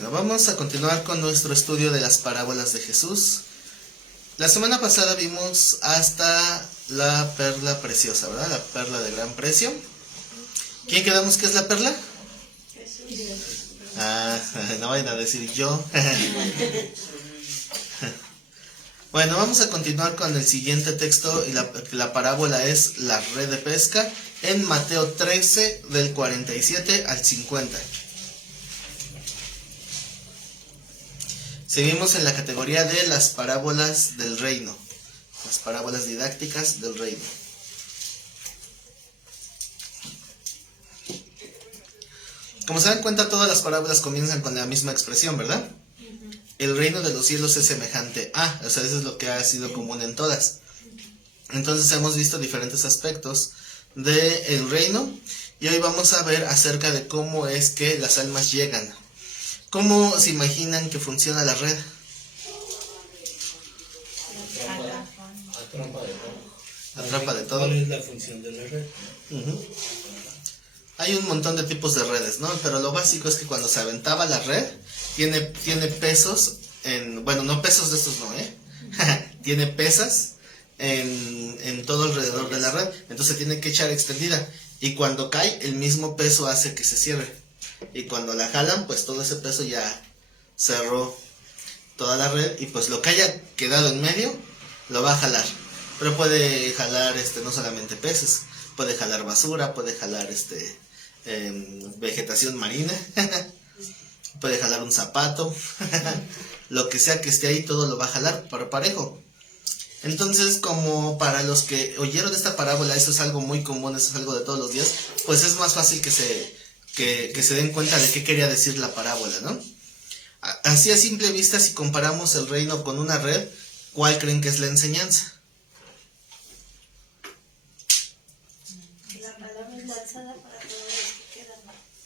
Bueno, vamos a continuar con nuestro estudio de las parábolas de Jesús. La semana pasada vimos hasta la perla preciosa, ¿verdad? La perla de gran precio. ¿Quién quedamos que es la perla? Jesús. No vayan a decir yo. Bueno, vamos a continuar con el siguiente texto y la parábola es la red de pesca en Mateo 13 del 47 al 50. Seguimos en la categoría de las parábolas del reino, las parábolas didácticas del reino. Como se dan cuenta, todas las parábolas comienzan con la misma expresión, ¿verdad? El reino de los cielos es semejante a, o sea, eso es lo que ha sido común en todas. Entonces hemos visto diferentes aspectos del reino y hoy vamos a ver acerca de cómo es que las almas llegan. ¿Cómo se imaginan que funciona la red? Atrapa de todo. ¿Cuál es la función de la red? Hay un montón de tipos de redes, ¿no? Pero lo básico es que cuando se aventaba la red, tiene pesos bueno, no pesos de estos no, tiene pesas en todo alrededor de la red, entonces tiene que echar extendida. Y cuando cae, el mismo peso hace que se cierre. Y cuando la jalan, pues todo ese peso ya cerró toda la red y pues lo que haya quedado en medio lo va a jalar. Pero puede jalar no solamente peces, puede jalar basura, puede jalar vegetación marina, puede jalar un zapato, lo que sea que esté ahí, todo lo va a jalar para parejo. Entonces, como para los que oyeron esta parábola, eso es algo muy común, eso es algo de todos los días, pues es más fácil que se den cuenta de qué quería decir la parábola, ¿no? Así a simple vista, si comparamos el reino con una red, ¿cuál creen que es la enseñanza? La palabra es lanzada para todos los que quedan.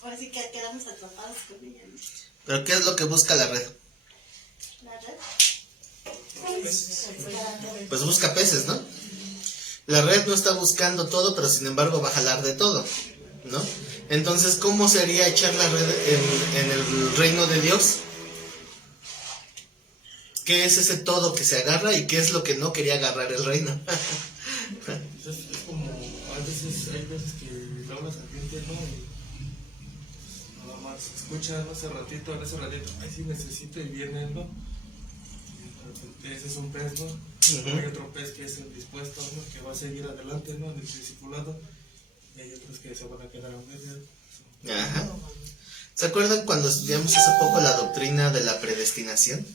Ahora sí que quedamos atrapados con ella, ¿no? ¿Pero qué es lo que busca la red? La red. Pues busca peces, ¿no? La red no está buscando todo, pero sin embargo va a jalar de todo, ¿no? Entonces, ¿cómo sería echar la red en el reino de Dios? ¿Qué es ese todo que se agarra y qué es lo que no quería agarrar el reino? Es como, hay veces que le hablas a gente, ¿no? Y nada más escucha, ¿no? Hace ratito, ay sí necesito y viene, ¿no? Y de repente ese es un pez, ¿no? Hay otro pez que es el dispuesto, ¿no? Que va a seguir adelante, ¿no? En el discipulado. Y hay otros que se van a quedar a medio. Ajá. ¿Se acuerdan cuando estudiamos hace poco la doctrina de la predestinación?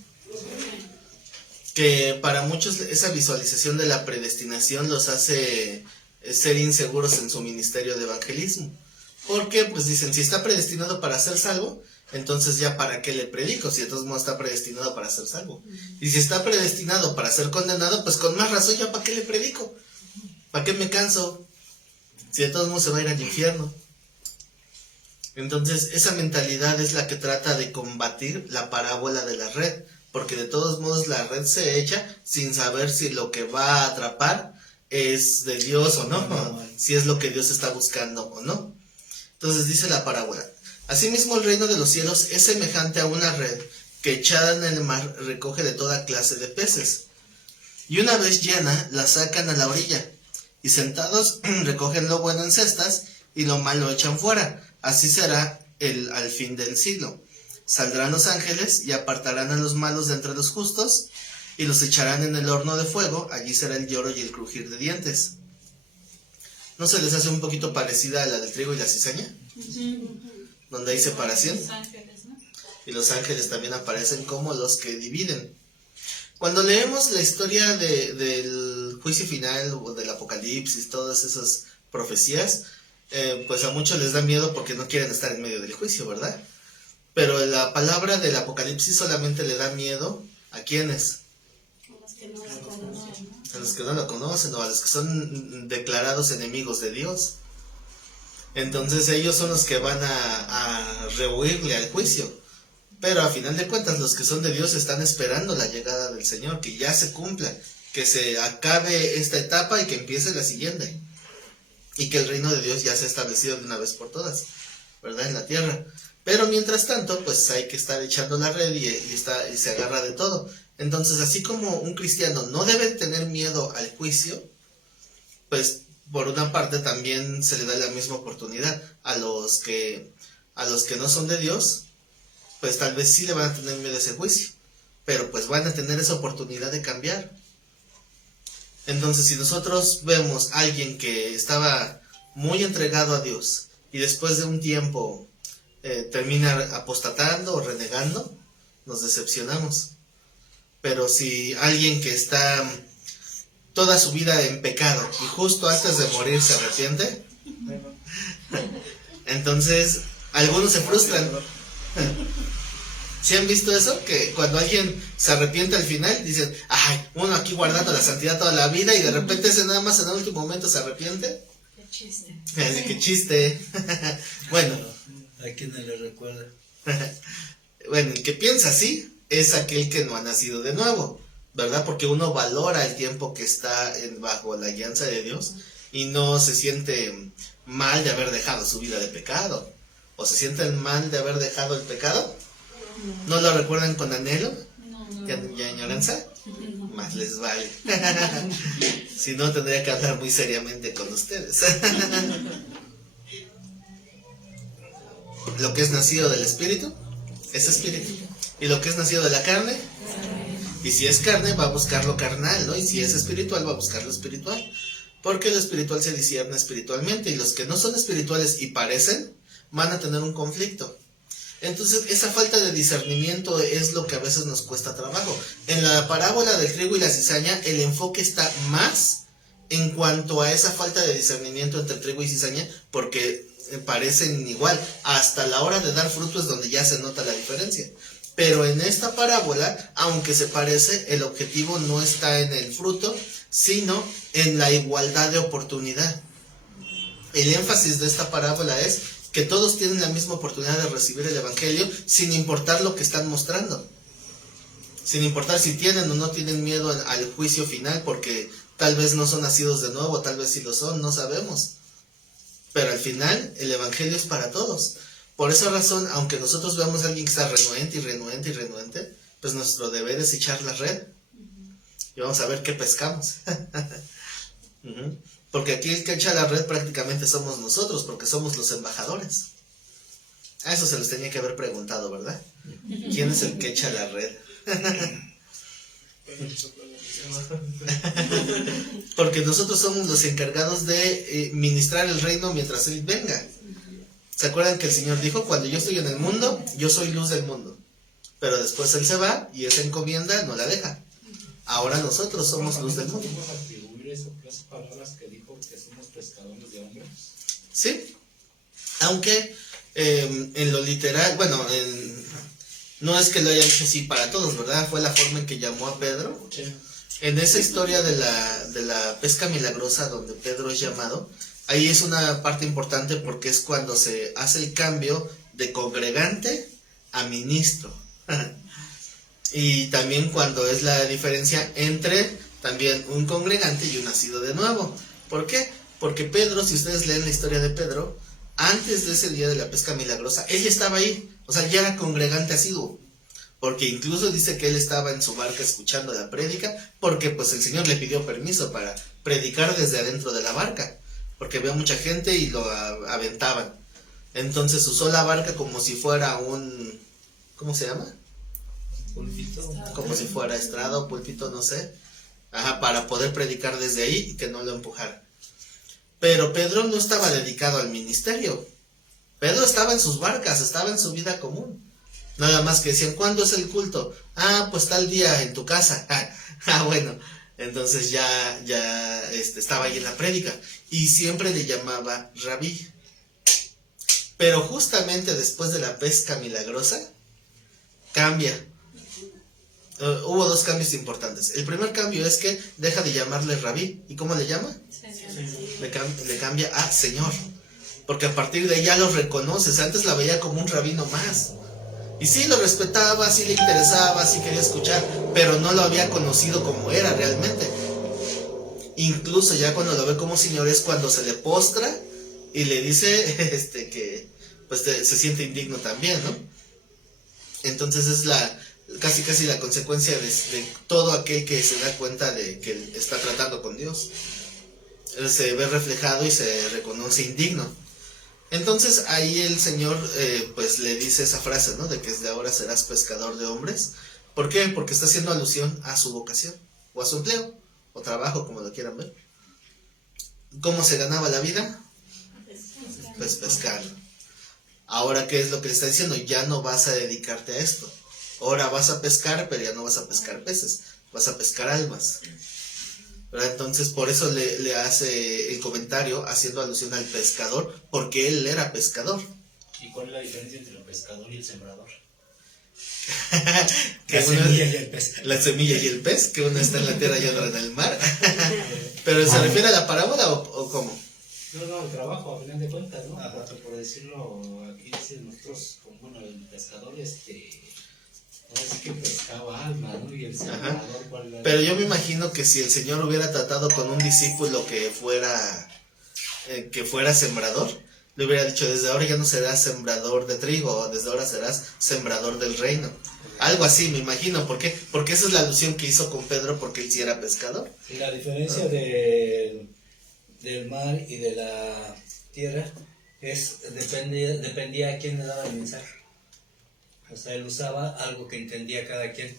Que para muchos esa visualización de la predestinación los hace ser inseguros en su ministerio de evangelismo. Porque pues dicen, si está predestinado para ser salvo, entonces ya para qué le predico, si de todos modos está predestinado para ser salvo. Y si está predestinado para ser condenado, pues con más razón ya para qué le predico, para qué me canso, si de todos modos se va a ir al infierno. Entonces esa mentalidad es la que trata de combatir la parábola de la red, porque de todos modos la red se echa sin saber si lo que va a atrapar es de Dios o no, si es lo que Dios está buscando o no. Entonces dice la parábola: asimismo el reino de los cielos es semejante a una red que echada en el mar recoge de toda clase de peces, y una vez llena la sacan a la orilla, y sentados recogen lo bueno en cestas y lo malo echan fuera. Así será al fin del siglo. Saldrán los ángeles y apartarán a los malos de entre los justos y los echarán en el horno de fuego. Allí será el lloro y el crujir de dientes. ¿No se les hace un poquito parecida a la del trigo y la cizaña? Donde hay separación. Los ángeles, ¿no? Y los ángeles también aparecen como los que dividen. Cuando leemos la historia del juicio final o del apocalipsis, todas esas profecías, pues a muchos les da miedo porque no quieren estar en medio del juicio, ¿verdad? Pero la palabra del apocalipsis solamente le da miedo ¿a quiénes? A los que no lo conocen, ¿no? A los que no lo conocen o a los que son declarados enemigos de Dios. Entonces ellos son los que van a rehuirle al juicio. Pero a final de cuentas los que son de Dios están esperando la llegada del Señor, que ya se cumpla, que se acabe esta etapa y que empiece la siguiente. Y que el reino de Dios ya sea establecido de una vez por todas, ¿verdad? En la tierra. Pero mientras tanto, pues hay que estar echando la red y se agarra de todo. Entonces, así como un cristiano no debe tener miedo al juicio, pues por una parte también se le da la misma oportunidad a los que no son de Dios, pues tal vez sí le van a tener miedo a ese juicio, pero pues van a tener esa oportunidad de cambiar. Entonces, si nosotros vemos a alguien que estaba muy entregado a Dios y después de un tiempo termina apostatando o renegando, nos decepcionamos. Pero si alguien que está toda su vida en pecado y justo antes de morir se arrepiente, entonces algunos se frustran. ¿Sí han visto eso? Que cuando alguien se arrepiente al final, dicen, ay, uno aquí guardando la santidad toda la vida y de repente ese nada más en el último momento se arrepiente. Qué chiste. Así que chiste. Bueno. ¿A quién no le recuerda? Bueno, el que piensa así es aquel que no ha nacido de nuevo, ¿verdad? Porque uno valora el tiempo que está bajo la guianza de Dios y no se siente mal de haber dejado su vida de pecado. ¿O se sienten mal de haber dejado el pecado? ¿No lo recuerdan con anhelo? ¿Y añoranza? Más les vale. Si no, tendría que hablar muy seriamente con ustedes. Lo que es nacido del Espíritu es Espíritu. Y lo que es nacido de la carne, y si es carne va a buscar lo carnal, ¿no? Y si es espiritual va a buscar lo espiritual. Porque lo espiritual se discierne espiritualmente, y los que no son espirituales y parecen, van a tener un conflicto. Entonces, esa falta de discernimiento es lo que a veces nos cuesta trabajo. En la parábola del trigo y la cizaña, el enfoque está más en cuanto a esa falta de discernimiento entre trigo y cizaña, porque parecen igual. Hasta la hora de dar fruto es donde ya se nota la diferencia. Pero en esta parábola, aunque se parece, el objetivo no está en el fruto, sino en la igualdad de oportunidad. El énfasis de esta parábola es que todos tienen la misma oportunidad de recibir el evangelio sin importar lo que están mostrando, sin importar si tienen o no tienen miedo al juicio final, porque tal vez no son nacidos de nuevo, tal vez sí lo son, no sabemos, pero al final el evangelio es para todos. Por esa razón, aunque nosotros veamos a alguien que está renuente, pues nuestro deber es echar la red y vamos a ver qué pescamos. Porque aquí el que echa la red prácticamente somos nosotros, porque somos los embajadores. A eso se les tenía que haber preguntado, ¿verdad? ¿Quién es el que echa la red? Porque nosotros somos los encargados de ministrar el reino mientras Él venga. ¿Se acuerdan que el Señor dijo, cuando yo estoy en el mundo, yo soy luz del mundo? Pero después Él se va y esa encomienda no la deja. Ahora nosotros somos luz del mundo. Esas palabras que dijo que somos pescadores de hombres. Sí, aunque en lo literal, bueno, no es que lo haya hecho así para todos, ¿verdad? Fue la forma en que llamó a Pedro. Sí. En esa historia de la pesca milagrosa donde Pedro es llamado, ahí es una parte importante porque es cuando se hace el cambio de congregante a ministro. Y también cuando es la diferencia entre también un congregante y un nacido de nuevo. ¿Por qué? Porque Pedro, si ustedes leen la historia de Pedro, antes de ese día de la pesca milagrosa, él ya estaba ahí, o sea, ya era congregante asiduo, porque incluso dice que él estaba en su barca escuchando la prédica, porque pues el Señor le pidió permiso para predicar desde adentro de la barca, porque vio mucha gente y lo aventaban. Entonces usó la barca como si fuera un, ¿cómo se llama? Púlpito, como si fuera estrada o púlpito, no sé. Para poder predicar desde ahí y que no lo empujara. Pero Pedro no estaba dedicado al ministerio. Pedro estaba en sus barcas, estaba en su vida común. Nada más que decían, ¿cuándo es el culto? Pues tal día en tu casa. Bueno, entonces ya estaba ahí en la prédica. Y siempre le llamaba Rabí. Pero justamente después de la pesca milagrosa, cambia. Hubo dos cambios importantes. El primer cambio es que deja de llamarle Rabí. ¿Y cómo le llama? Le cambia a Señor. Porque a partir de ahí ya lo reconoces. Antes la veía como un rabino más. Y sí lo respetaba, sí le interesaba, sí quería escuchar, pero no lo había conocido como era realmente. Incluso ya cuando lo ve como Señor es cuando se le postra y le dice que pues se siente indigno también, ¿no? Entonces es casi la consecuencia de todo aquel que se da cuenta de que está tratando con Dios. Él se ve reflejado y se reconoce indigno. Entonces ahí el Señor pues le dice esa frase, ¿no? De que desde ahora serás pescador de hombres. ¿Por qué? Porque está haciendo alusión a su vocación, o a su empleo, o trabajo, como lo quieran ver. ¿Cómo se ganaba la vida? Pues pescar. Ahora, ¿qué es lo que le está diciendo? Ya no vas a dedicarte a esto. Ahora vas a pescar, pero ya no vas a pescar peces, vas a pescar almas. ¿Verdad? Entonces, por eso le hace el comentario haciendo alusión al pescador, porque él era pescador. ¿Y cuál es la diferencia entre el pescador y el sembrador? Que La semilla y el pez. La semilla y el pez, que uno está en la tierra y otro en el mar. ¿Pero se refiere a la parábola o cómo? No, el trabajo, a final de cuentas, ¿no? Por decirlo, aquí dice nosotros, bueno, el pescador, parece que pescaba alma, ¿no? Y el sembrador, ¿cuál era? Pero yo me imagino que si el Señor hubiera tratado con un discípulo que fuera sembrador, le hubiera dicho, desde ahora ya no serás sembrador de trigo, o desde ahora serás sembrador del reino. Algo así, me imagino. ¿Por qué? Porque esa es la alusión que hizo con Pedro, porque él sí era pescador. Y la diferencia del mar y de la tierra dependía a quién le daba el mensaje. O sea, él usaba algo que entendía cada quien.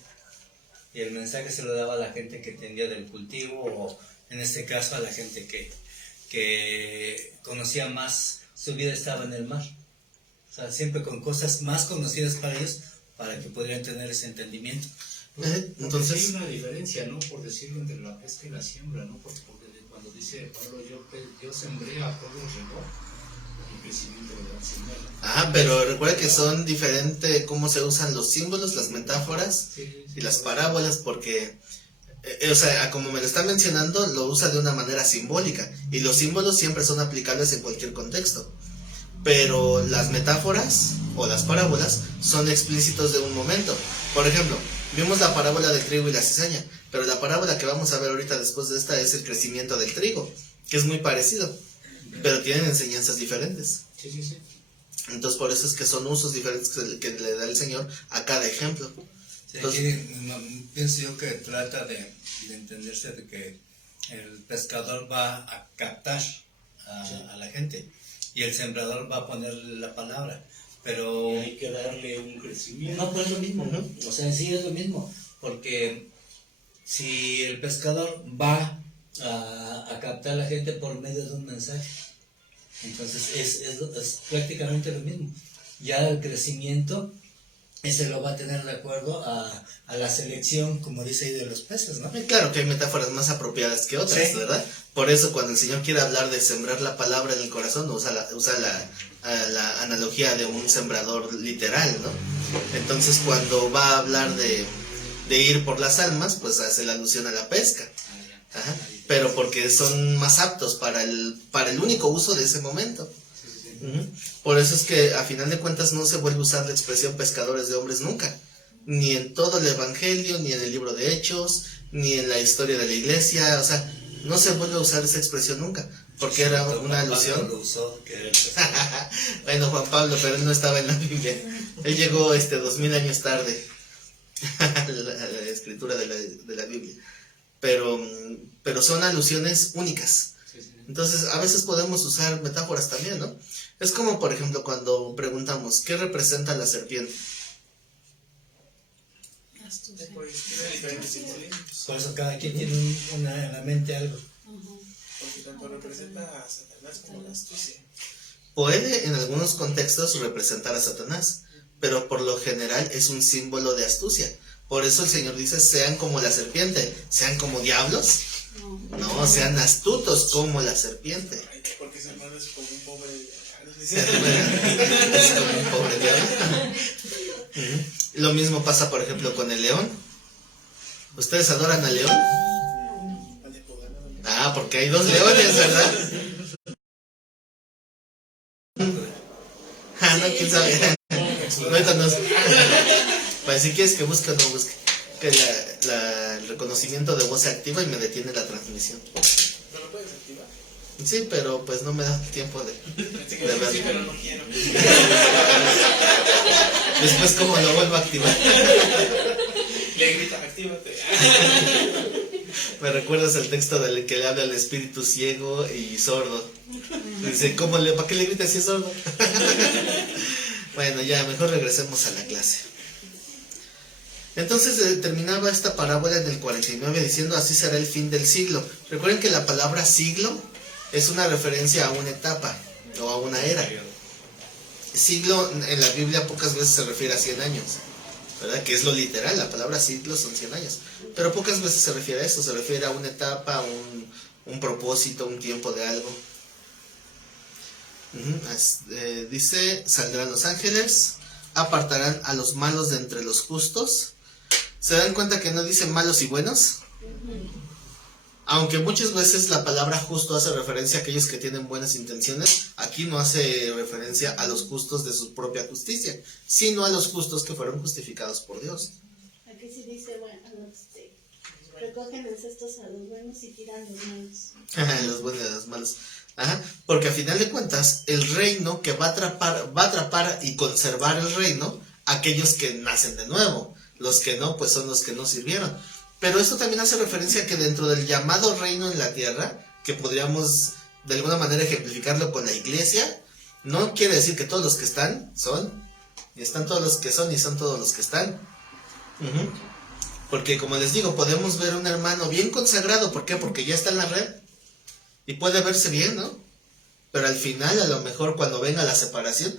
Y el mensaje se lo daba a la gente que entendía del cultivo, o en este caso a la gente que conocía más, su vida estaba en el mar. O sea, siempre con cosas más conocidas para ellos, para que pudieran tener ese entendimiento. Entonces, hay una diferencia, ¿no? Por decirlo, entre la pesca y la siembra, ¿no? Porque cuando dice Pablo, yo sembré, a Pablo regó, el crecimiento de la siembra. pero recuerda que son diferentes cómo se usan los símbolos, las metáforas y las parábolas, porque, o sea, como me lo está mencionando, lo usa de una manera simbólica, y los símbolos siempre son aplicables en cualquier contexto. Pero las metáforas o las parábolas son explícitos de un momento. Por ejemplo, vimos la parábola del trigo y la cizaña, pero la parábola que vamos a ver ahorita después de esta es el crecimiento del trigo, que es muy parecido, pero tienen enseñanzas diferentes. Sí. Entonces por eso es que son usos diferentes que le da el Señor a cada ejemplo. Sí, aquí pienso yo que trata de entenderse de que el pescador va a captar a la gente, y el sembrador va a ponerle la palabra, pero Y hay que darle un crecimiento. no, pues es lo mismo, ¿no? O sea, en sí es lo mismo, porque si el pescador va a captar a la gente por medio de un mensaje, entonces es prácticamente lo mismo. Ya el crecimiento, ese lo va a tener de acuerdo a la selección, como dice ahí, de los peces, ¿no? Y claro que hay metáforas más apropiadas que otras, Sí. ¿verdad? Por eso cuando el Señor quiere hablar de sembrar la palabra en el corazón, usa la analogía de un sembrador literal, ¿no? Entonces cuando va a hablar de ir por las almas, pues hace la alusión a la pesca. Ajá. Pero porque son más aptos para el único uso de ese momento. Uh-huh. Por eso es que a final de cuentas no se vuelve a usar la expresión pescadores de hombres nunca, ni en todo el evangelio, ni en el libro de Hechos, ni en la historia de la iglesia. O sea, no se vuelve a usar esa expresión nunca, porque era una alusión. Lo usó, que era el pescador. Bueno, Juan Pablo, pero él no estaba en la Biblia. Él llegó 2000 años tarde a la escritura de la Biblia. Pero son alusiones únicas. Entonces, a veces podemos usar metáforas también, ¿no? Es como, por ejemplo, cuando preguntamos, ¿qué representa la serpiente? Pues tiene diferentes simbolismos. Por eso cada quien tiene en la mente algo. Porque tanto representa a Satanás como la astucia. Puede en algunos contextos representar a Satanás, pero por lo general es un símbolo de astucia. Por eso el Señor dice, sean como la serpiente, sean como diablos. No, sean astutos como la serpiente. Porque ese hermano es como un pobre. Es como un pobre diablo. Uh-huh. Lo mismo pasa, por ejemplo, con el león. ¿Ustedes adoran al león? Ah, porque hay 2 leones, ¿verdad? No, quién sabe. Ahorita no. Pues si quieres que busque o no busque. Que el reconocimiento de voz se activa y me detiene la transmisión. ¿No lo puedes activar? Sí, pero pues no me da tiempo de verlo. Sí, pero no quiero. Después, ¿cómo lo vuelvo a activar? Le grita, actívate. Me recuerdas el texto del que le habla al espíritu ciego y sordo. Dice, ¿para qué le grita si es sordo? Bueno, ya, mejor regresemos a la clase. Entonces terminaba esta parábola en el 49 diciendo, así será el fin del siglo. Recuerden que la palabra siglo es una referencia a una etapa o a una era. Siglo en la Biblia pocas veces se refiere a 100 años, ¿verdad? Que es lo literal, la palabra siglo son 100 años. Pero pocas veces se refiere a eso, se refiere a una etapa, un propósito, un tiempo de algo. Dice, saldrán los ángeles, apartarán a los malos de entre los justos. ¿Se dan cuenta que no dice malos y buenos? Aunque muchas veces la palabra justo hace referencia a aquellos que tienen buenas intenciones, aquí no hace referencia a los justos de su propia justicia, sino a los justos que fueron justificados por Dios. Aquí sí dice, bueno, recogen en cestos a los buenos y tiran los malos. Los buenos y los malos. Ajá, porque a final de cuentas, el reino que va a atrapar y conservar el reino, aquellos que nacen de nuevo. Los que no, pues son los que no sirvieron. Pero esto también hace referencia a que dentro del llamado reino en la tierra, que podríamos de alguna manera ejemplificarlo con la iglesia, no quiere decir que todos los que están son, y están todos los que son, y son todos los que están. Porque como les digo, podemos ver un hermano bien consagrado, ¿por qué? Porque ya está en la red, y puede verse bien, ¿no? Pero al final, a lo mejor cuando venga la separación,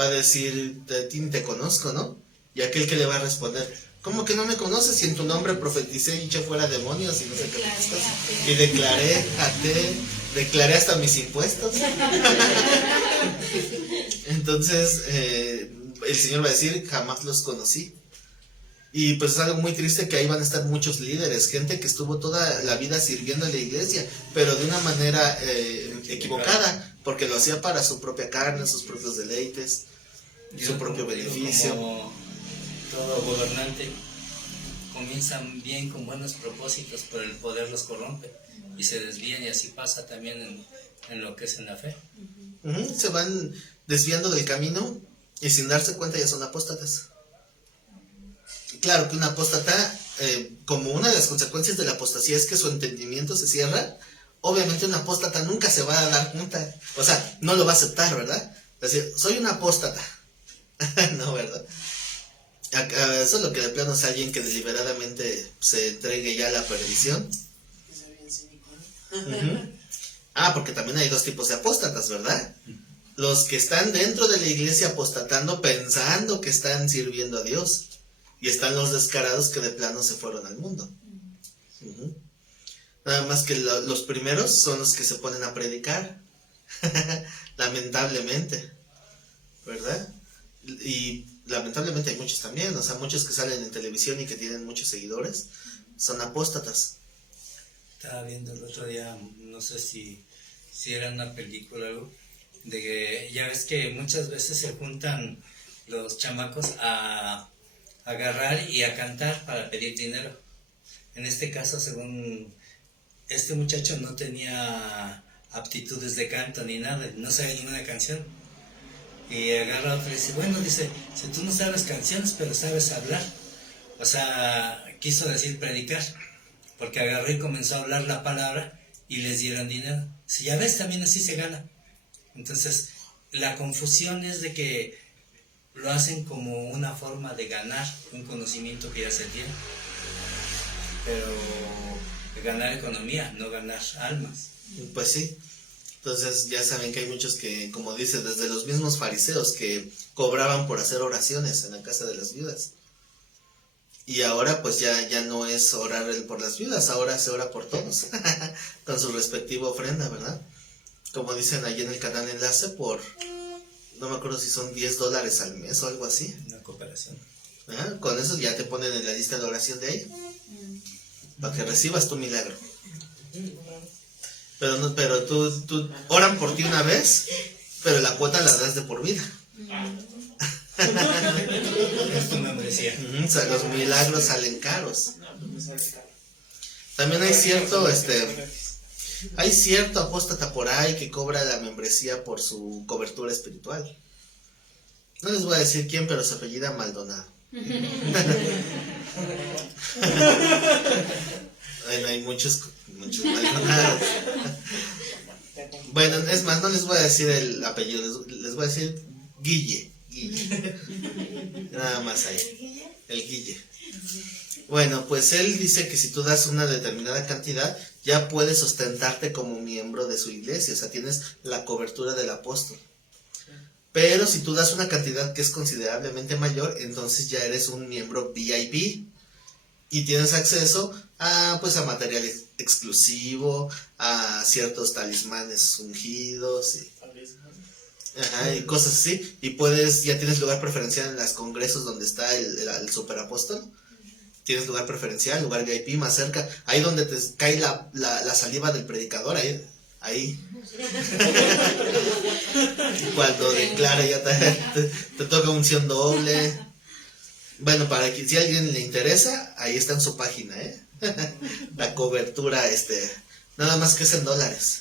va a decir, de ti te conozco, ¿no? Y aquel que le va a responder, ¿cómo que no me conoces si en tu nombre profeticé y eché fuera demonios y no sé qué cosas? Y declaré hasta mis impuestos. Entonces, el Señor va a decir, jamás los conocí. Y pues es algo muy triste que ahí van a estar muchos líderes, gente que estuvo toda la vida sirviendo en la iglesia, pero de una manera equivocada, porque lo hacía para su propia carne, sus propios deleites, su propio beneficio. Como todo gobernante, comienzan bien con buenos propósitos, pero el poder los corrompe y se desvían, y así pasa también en lo que es en la fe. Se van desviando del camino y sin darse cuenta ya son apóstatas. Claro que un apóstata, como una de las consecuencias de la apostasía es que su entendimiento se cierra. Obviamente un apóstata nunca se va a dar cuenta, o sea, no lo va a aceptar, ¿verdad? Es decir, soy un apóstata. No, ¿verdad? Eso es lo que de plano es alguien que deliberadamente se entregue ya a la perdición. Porque también hay dos tipos de apóstatas, ¿verdad? Los que están dentro de la iglesia apostatando pensando que están sirviendo a Dios. Y están los descarados que de plano se fueron al mundo. Nada más que los primeros son los que se ponen a predicar. Lamentablemente. ¿Verdad? Y lamentablemente hay muchos también. O sea, muchos que salen en televisión y que tienen muchos seguidores son apóstatas. Estaba viendo el otro día, no sé si era una película o algo, de que ya ves que muchas veces se juntan los chamacos a agarrar y a cantar para pedir dinero. En este caso, según este muchacho, no tenía aptitudes de canto ni nada, no sabía ninguna canción. Y agarra a otro y dice, bueno, dice, si tú no sabes canciones, pero sabes hablar. O sea, quiso decir predicar, porque agarró y comenzó a hablar la palabra y les dieron dinero. Si ya ves, también así se gana. Entonces, la confusión es de que lo hacen como una forma de ganar un conocimiento que ya se tiene, pero ganar economía, no ganar almas. Pues sí. Entonces ya saben que hay muchos que, como dice, desde los mismos fariseos que cobraban por hacer oraciones en la casa de las viudas. Y ahora pues ya no es orar por las viudas, ahora se ora por todos, con su respectiva ofrenda, ¿verdad? Como dicen allí en el canal Enlace, por, no me acuerdo si son $10 al mes o algo así. Una cooperación. Con eso ya te ponen en la lista de oración de ahí, para que recibas tu milagro. Pero tú oran por ti una vez, pero la cuota la das de por vida. Es tu membresía. O sea, los milagros salen caros. También hay cierto Hay cierto apóstata por ahí que cobra la membresía por su cobertura espiritual. No les voy a decir quién, pero se apellida Maldonado. Bueno, hay muchos Maldonados. Bueno, es más, no les voy a decir el apellido, les voy a decir Guille. Nada más ahí. El Guille. Bueno, pues él dice que si tú das una determinada cantidad, ya puedes sustentarte como miembro de su iglesia, o sea, tienes la cobertura del apóstol. Pero si tú das una cantidad que es considerablemente mayor, entonces ya eres un miembro VIP y tienes acceso a, pues, a material exclusivo, a ciertos talismanes ungidos y cosas así. Y ya tienes lugar preferencial en los congresos donde está el superapóstol. Tienes lugar preferencial, lugar VIP más cerca, ahí donde te cae la saliva del predicador, ahí. Cuando declara ya te toca unción doble. Bueno, para que si a alguien le interesa, ahí está en su página, la cobertura, nada más que es en $.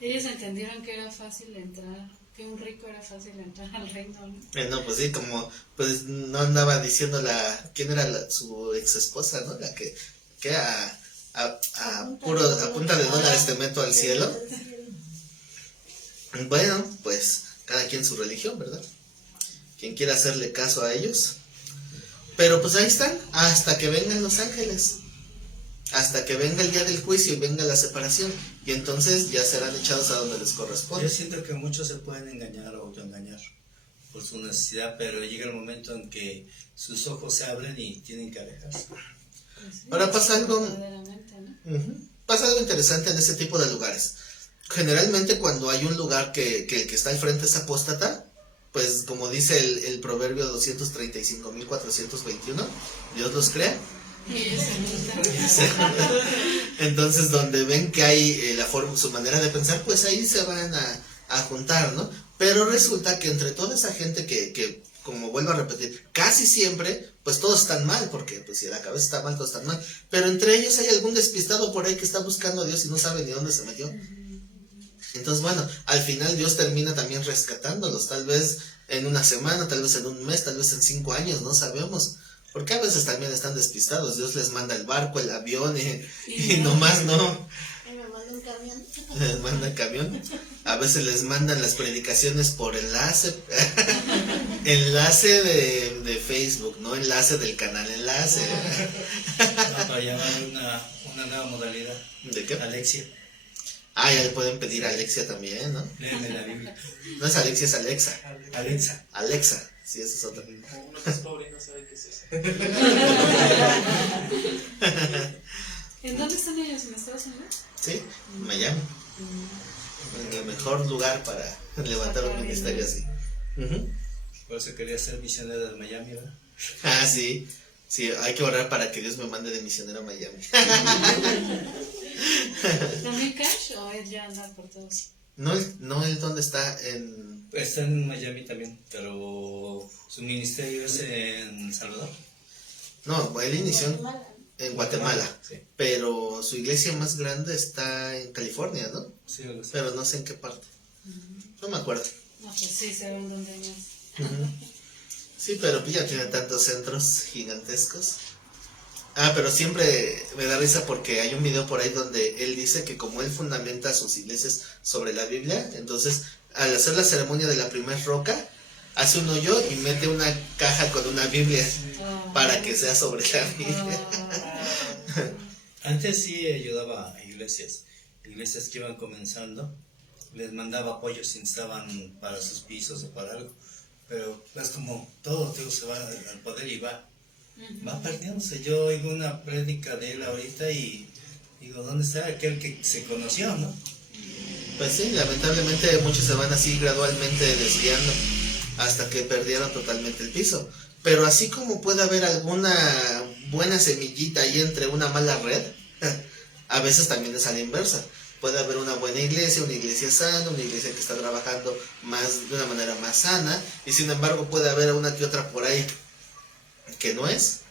Ellos entendieron que era fácil entrar, que un rico era fácil entrar al reino, ¿no? No, pues sí, como pues no andaba diciendo quién era su ex esposa, ¿no? La que a punta de $, te meto al cielo. Bueno, pues cada quien su religión, ¿verdad? Quien quiera hacerle caso a ellos. Pero pues ahí están, hasta que vengan los ángeles, hasta que venga el día del juicio y venga la separación, y entonces ya serán echados a donde les corresponde. Yo siento que muchos se pueden engañar o autoengañar por su necesidad, pero llega el momento en que sus ojos se abren y tienen que alejarse. Ahora pasa algo, ¿no? Pasa algo interesante en ese tipo de lugares. Generalmente cuando hay un lugar que el que está al frente es apóstata, pues como dice el proverbio 235.421, Dios los crea. Entonces donde ven que hay su manera de pensar, pues ahí se van a juntar, ¿no? Pero resulta que entre toda esa gente que como vuelvo a repetir, casi siempre, pues todos están mal, porque pues si la cabeza está mal, todos están mal. Pero entre ellos hay algún despistado por ahí que está buscando a Dios y no sabe ni dónde se metió. Entonces, bueno, al final Dios termina también rescatándolos, tal vez en una semana, tal vez en un mes, tal vez en 5 años, no sabemos. Porque a veces también están despistados, Dios les manda el barco, el avión y nomás no. Me manda un camión. Les manda el camión. A veces les mandan las predicaciones por enlace. Enlace de Facebook, no enlace del canal enlace. Para llamar una nueva modalidad. ¿De qué? Alexia. Ah, ya le pueden pedir a Alexia también, ¿no? Léeme la Biblia. No es Alexia, es Alexa. Alexa. Alexa, sí, esa es otra. Uno que es pobre y no sabe qué es eso. ¿En dónde están ellos? ¿En Estados Unidos? Sí, Miami. El mejor lugar para levantar un ministerio así. Por eso quería ser misionero de Miami, ¿verdad? Ah, sí. Sí, hay que orar para que Dios me mande de misionero a Miami. ¿También Cash o él ya anda por todos? No, él dónde está Está en Miami también, pero su ministerio es en Salvador. No, él inició en Guatemala, Sí. pero su iglesia más grande está en California, ¿no? Sí, algo así. Pero no sé en qué parte. No me acuerdo. No, pues sí, saben dónde es. Sí, pero ya tiene tantos centros gigantescos. Ah, pero siempre me da risa porque hay un video por ahí donde él dice que como él fundamenta sus iglesias sobre la Biblia, entonces al hacer la ceremonia de la primer roca, hace un hoyo y mete una caja con una Biblia para que sea sobre la Biblia. Antes sí ayudaba a iglesias que iban comenzando, les mandaba apoyo si necesitaban para sus pisos o para algo, pero es como todo, tío, se va al poder y va perdiéndose. Yo oigo una prédica de él ahorita y digo, ¿dónde está aquel que se conoció, no? Pues sí, lamentablemente muchos se van así gradualmente desviando hasta que perdieron totalmente el piso. Pero así como puede haber alguna buena semillita ahí entre una mala red, a veces también es a la inversa. Puede haber una buena iglesia, una iglesia sana, una iglesia que está trabajando de una manera más sana, y sin embargo puede haber una que otra por ahí que no es,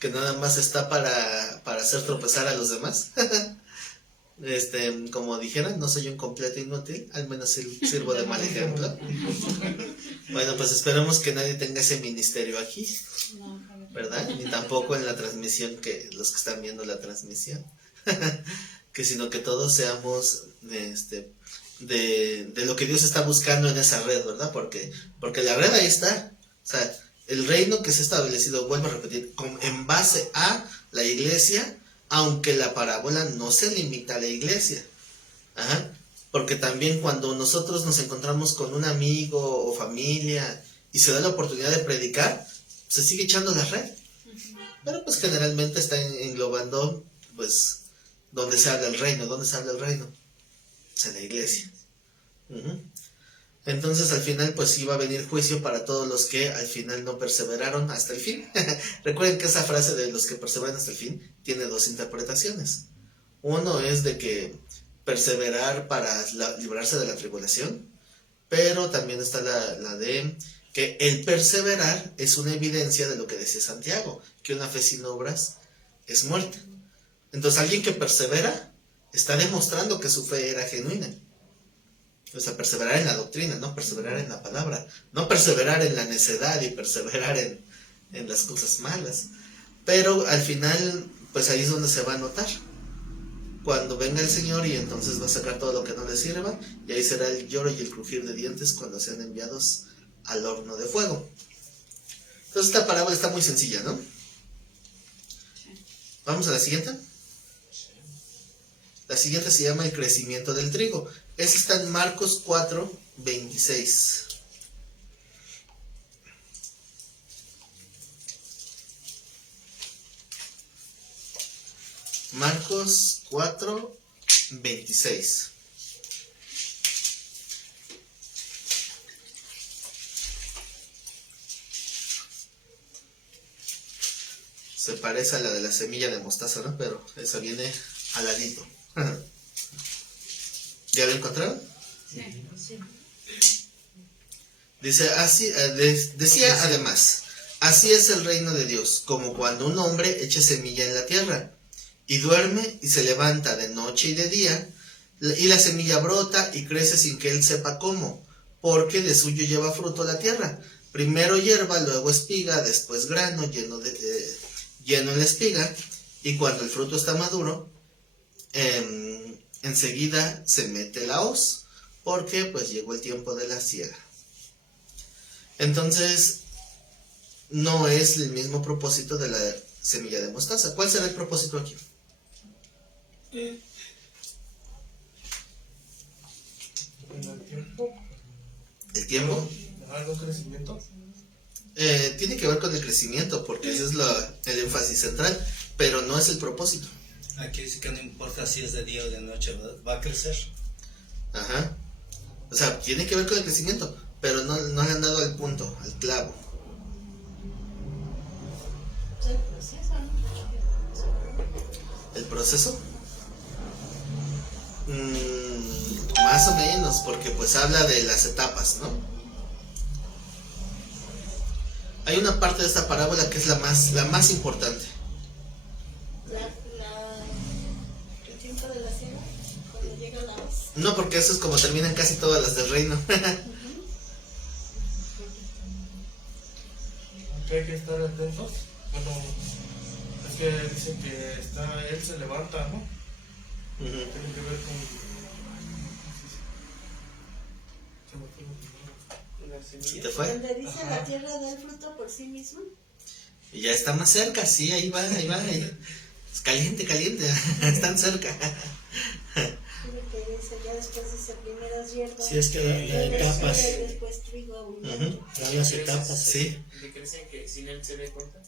que nada más está para hacer tropezar a los demás. Como dijeran, no soy un completo inútil, al menos sirvo de mal ejemplo. Bueno, pues esperemos que nadie tenga ese ministerio aquí, ¿verdad? Ni tampoco en la transmisión, que los que están viendo la transmisión. Que sino que todos seamos de lo que Dios está buscando en esa red, ¿verdad? Porque la red ahí está. O sea, el reino que se ha establecido, vuelvo a repetir, en base a la iglesia, aunque la parábola no se limita a la iglesia. Ajá. Porque también cuando nosotros nos encontramos con un amigo o familia y se da la oportunidad de predicar, se sigue echando la red. Pero pues generalmente está englobando, pues, donde se habla el reino. ¿Dónde se habla el reino? Es en la iglesia. Entonces al final pues sí va a venir juicio para todos los que al final no perseveraron hasta el fin. Recuerden que esa frase de los que perseveran hasta el fin tiene dos interpretaciones. Uno es de que perseverar para librarse de la tribulación, pero también está la de que el perseverar es una evidencia de lo que decía Santiago, que una fe sin obras es muerta. Entonces alguien que persevera está demostrando que su fe era genuina. O sea, perseverar en la doctrina, no perseverar en la palabra, no perseverar en la necedad y perseverar en las cosas malas. Pero al final, pues ahí es donde se va a notar. Cuando venga el Señor y entonces va a sacar todo lo que no le sirva, y ahí será el lloro y el crujir de dientes cuando sean enviados al horno de fuego. Entonces esta parábola está muy sencilla, ¿no? Vamos a la siguiente. La siguiente se llama el crecimiento del trigo. Ese está en Marcos 4:26. Marcos 4:26. Se parece a la de la semilla de mostaza, ¿no? Pero esa viene al ladito. ¿Ya lo encontraron? Sí. Dice así, decía además, así es el reino de Dios, como cuando un hombre echa semilla en la tierra, y duerme y se levanta de noche y de día, y la semilla brota y crece sin que él sepa cómo, porque de suyo lleva fruto la tierra. Primero hierba, luego espiga, después grano lleno en la espiga, y cuando el fruto está maduro, enseguida se mete la hoz, porque pues llegó el tiempo de la siega. Entonces, no es el mismo propósito de la semilla de mostaza. ¿Cuál será el propósito aquí? ¿El tiempo? ¿Algo crecimiento? Tiene que ver con el crecimiento, porque ese es el énfasis central, pero no es el propósito. Aquí dice que no importa si es de día o de noche, ¿verdad? Va a crecer. Ajá. O sea, tiene que ver con el crecimiento, pero no le han dado al punto, al clavo. El proceso, ¿no? ¿El proceso? Más o menos, porque pues habla de las etapas, ¿no? Hay una parte de esta parábola que es la más importante. El tiempo de la siega, cuando llega la hoz. No, porque eso es como terminan casi todas las del reino. Aunque hay que estar atentos. Bueno, es que dice que él se levanta, ¿no? Tiene que ver con... ¿Se te fue? Donde dice la tierra da el fruto por sí misma. Y ya está más cerca, sí, ahí va. Es caliente, están cerca. Porque dice, ya después dice primeras hierbas. Sí, es que la etapas. Y después trigo abundante. Son las etapas. Sí. ¿De crecen que sin él se dé cuenta?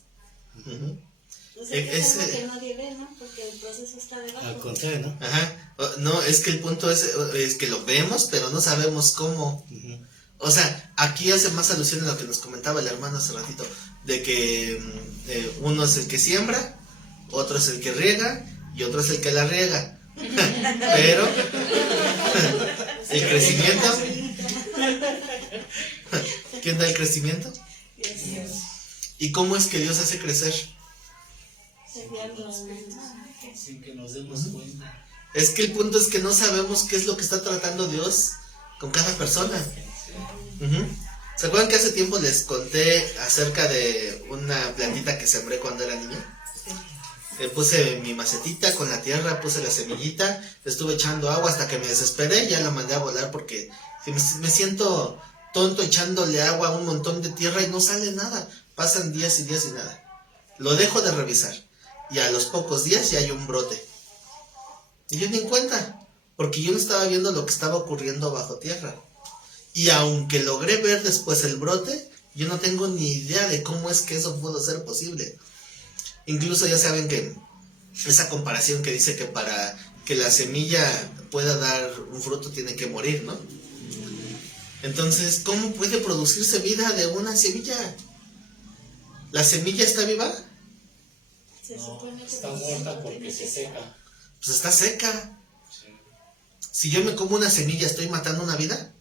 O sea, que es algo que nadie ve, ¿no? Porque el proceso está debajo. Al contrario, ¿no? Ajá. No, es que el punto es que lo vemos, pero no sabemos cómo. O sea, aquí hace más alusión a lo que nos comentaba el hermano hace ratito, de que uno es el que siembra, otro es el que riega y otro es el que la riega. Pero el crecimiento, ¿quién da el crecimiento? ¿Y cómo es que Dios hace crecer? Enviando al mensaje. Sin que nos demos cuenta. Es que el punto es que no sabemos qué es lo que está tratando Dios con cada persona. Ujú. ¿Se acuerdan que hace tiempo les conté acerca de una plantita que sembré cuando era niño? Puse mi macetita con la tierra, puse la semillita, le estuve echando agua hasta que me desesperé, ya la mandé a volar porque me siento tonto echándole agua a un montón de tierra y no sale nada. Pasan días y días y nada. Lo dejo de revisar y a los pocos días ya hay un brote. Y yo ni en cuenta, porque yo no estaba viendo lo que estaba ocurriendo bajo tierra. Y aunque logré ver después el brote, yo no tengo ni idea de cómo es que eso pudo ser posible. Incluso ya saben que esa comparación que dice que para que la semilla pueda dar un fruto tiene que morir, ¿no? Entonces, ¿cómo puede producirse vida de una semilla? ¿La semilla está viva? Se No, supone que está muerta porque se seca. Pues está seca. Sí. Si yo me como una semilla, ¿estoy matando una vida?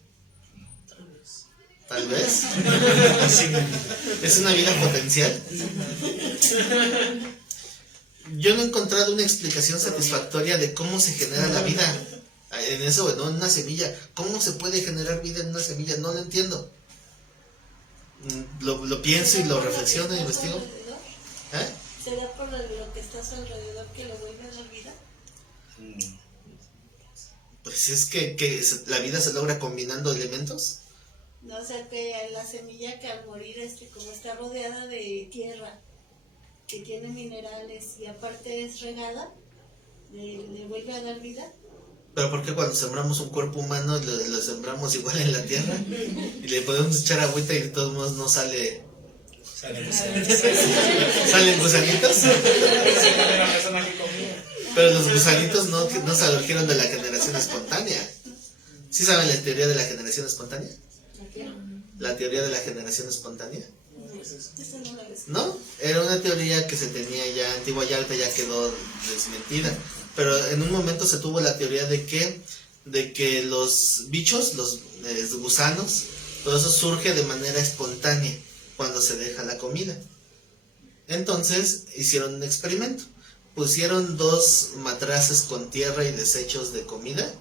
Tal vez. ¿Es una vida potencial? Yo no he encontrado una explicación satisfactoria de cómo se genera la vida en eso, ¿no? En una semilla. ¿Cómo se puede generar vida en una semilla? No lo entiendo. Lo pienso y lo reflexiono y investigo. ¿Eh? ¿Será por lo que está a su alrededor que lo vuelve a dar vida? Pues es que la vida se logra combinando elementos. No, o sea, que la semilla que al morir, como está rodeada de tierra, que tiene minerales y aparte es regada, le vuelve a dar vida. Pero ¿por qué cuando sembramos un cuerpo humano lo sembramos igual en la tierra? Y le podemos echar agüita y de todos modos no sale... ¿Salen gusanitos? Pero los gusanitos no surgieron de la generación espontánea. ¿Sí saben la teoría de la generación espontánea? ¿La teoría de la generación espontánea? Eso no lo ves. No, era una teoría que se tenía ya antigua, ya ahorita ya quedó desmentida. Pero en un momento se tuvo la teoría de que los bichos, los gusanos, todo eso surge de manera espontánea cuando se deja la comida. Entonces hicieron un experimento. Pusieron 2 matraces con tierra y desechos de comida,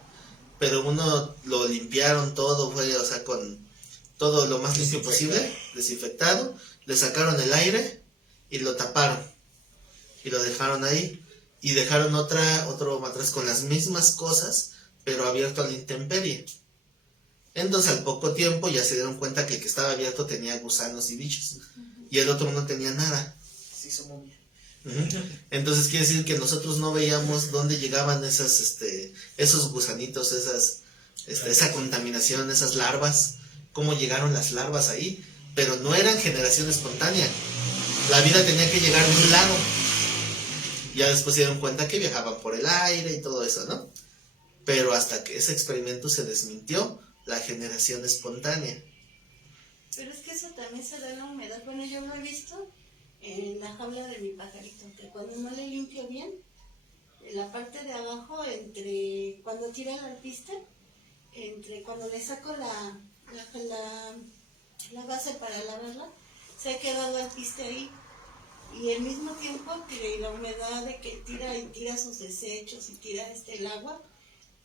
pero uno lo limpiaron todo, fue, o sea, con todo lo más limpio posible, desinfectado, le sacaron el aire y lo taparon y lo dejaron ahí y dejaron otro matraz con las mismas cosas, pero abierto a la intemperie. Entonces al poco tiempo ya se dieron cuenta que el que estaba abierto tenía gusanos y bichos y el otro no tenía nada. Sí, somos bien. Entonces quiere decir que nosotros no veíamos dónde llegaban esos gusanitos, esa contaminación, esas larvas, cómo llegaron las larvas ahí, pero no eran generación espontánea. La vida tenía que llegar de un lado. Ya después se dieron cuenta que viajaban por el aire y todo eso, ¿no? Pero hasta que ese experimento se desmintió, la generación espontánea. Pero es que eso también se da en la humedad. Bueno, yo lo he visto en la jaula de mi pajarito, que cuando no le limpio bien, en la parte de abajo, cuando tira la alpiste, cuando le saco la base para lavarla, se ha quedado alpiste ahí. Y al mismo tiempo que la humedad de que tira sus desechos y tira el agua,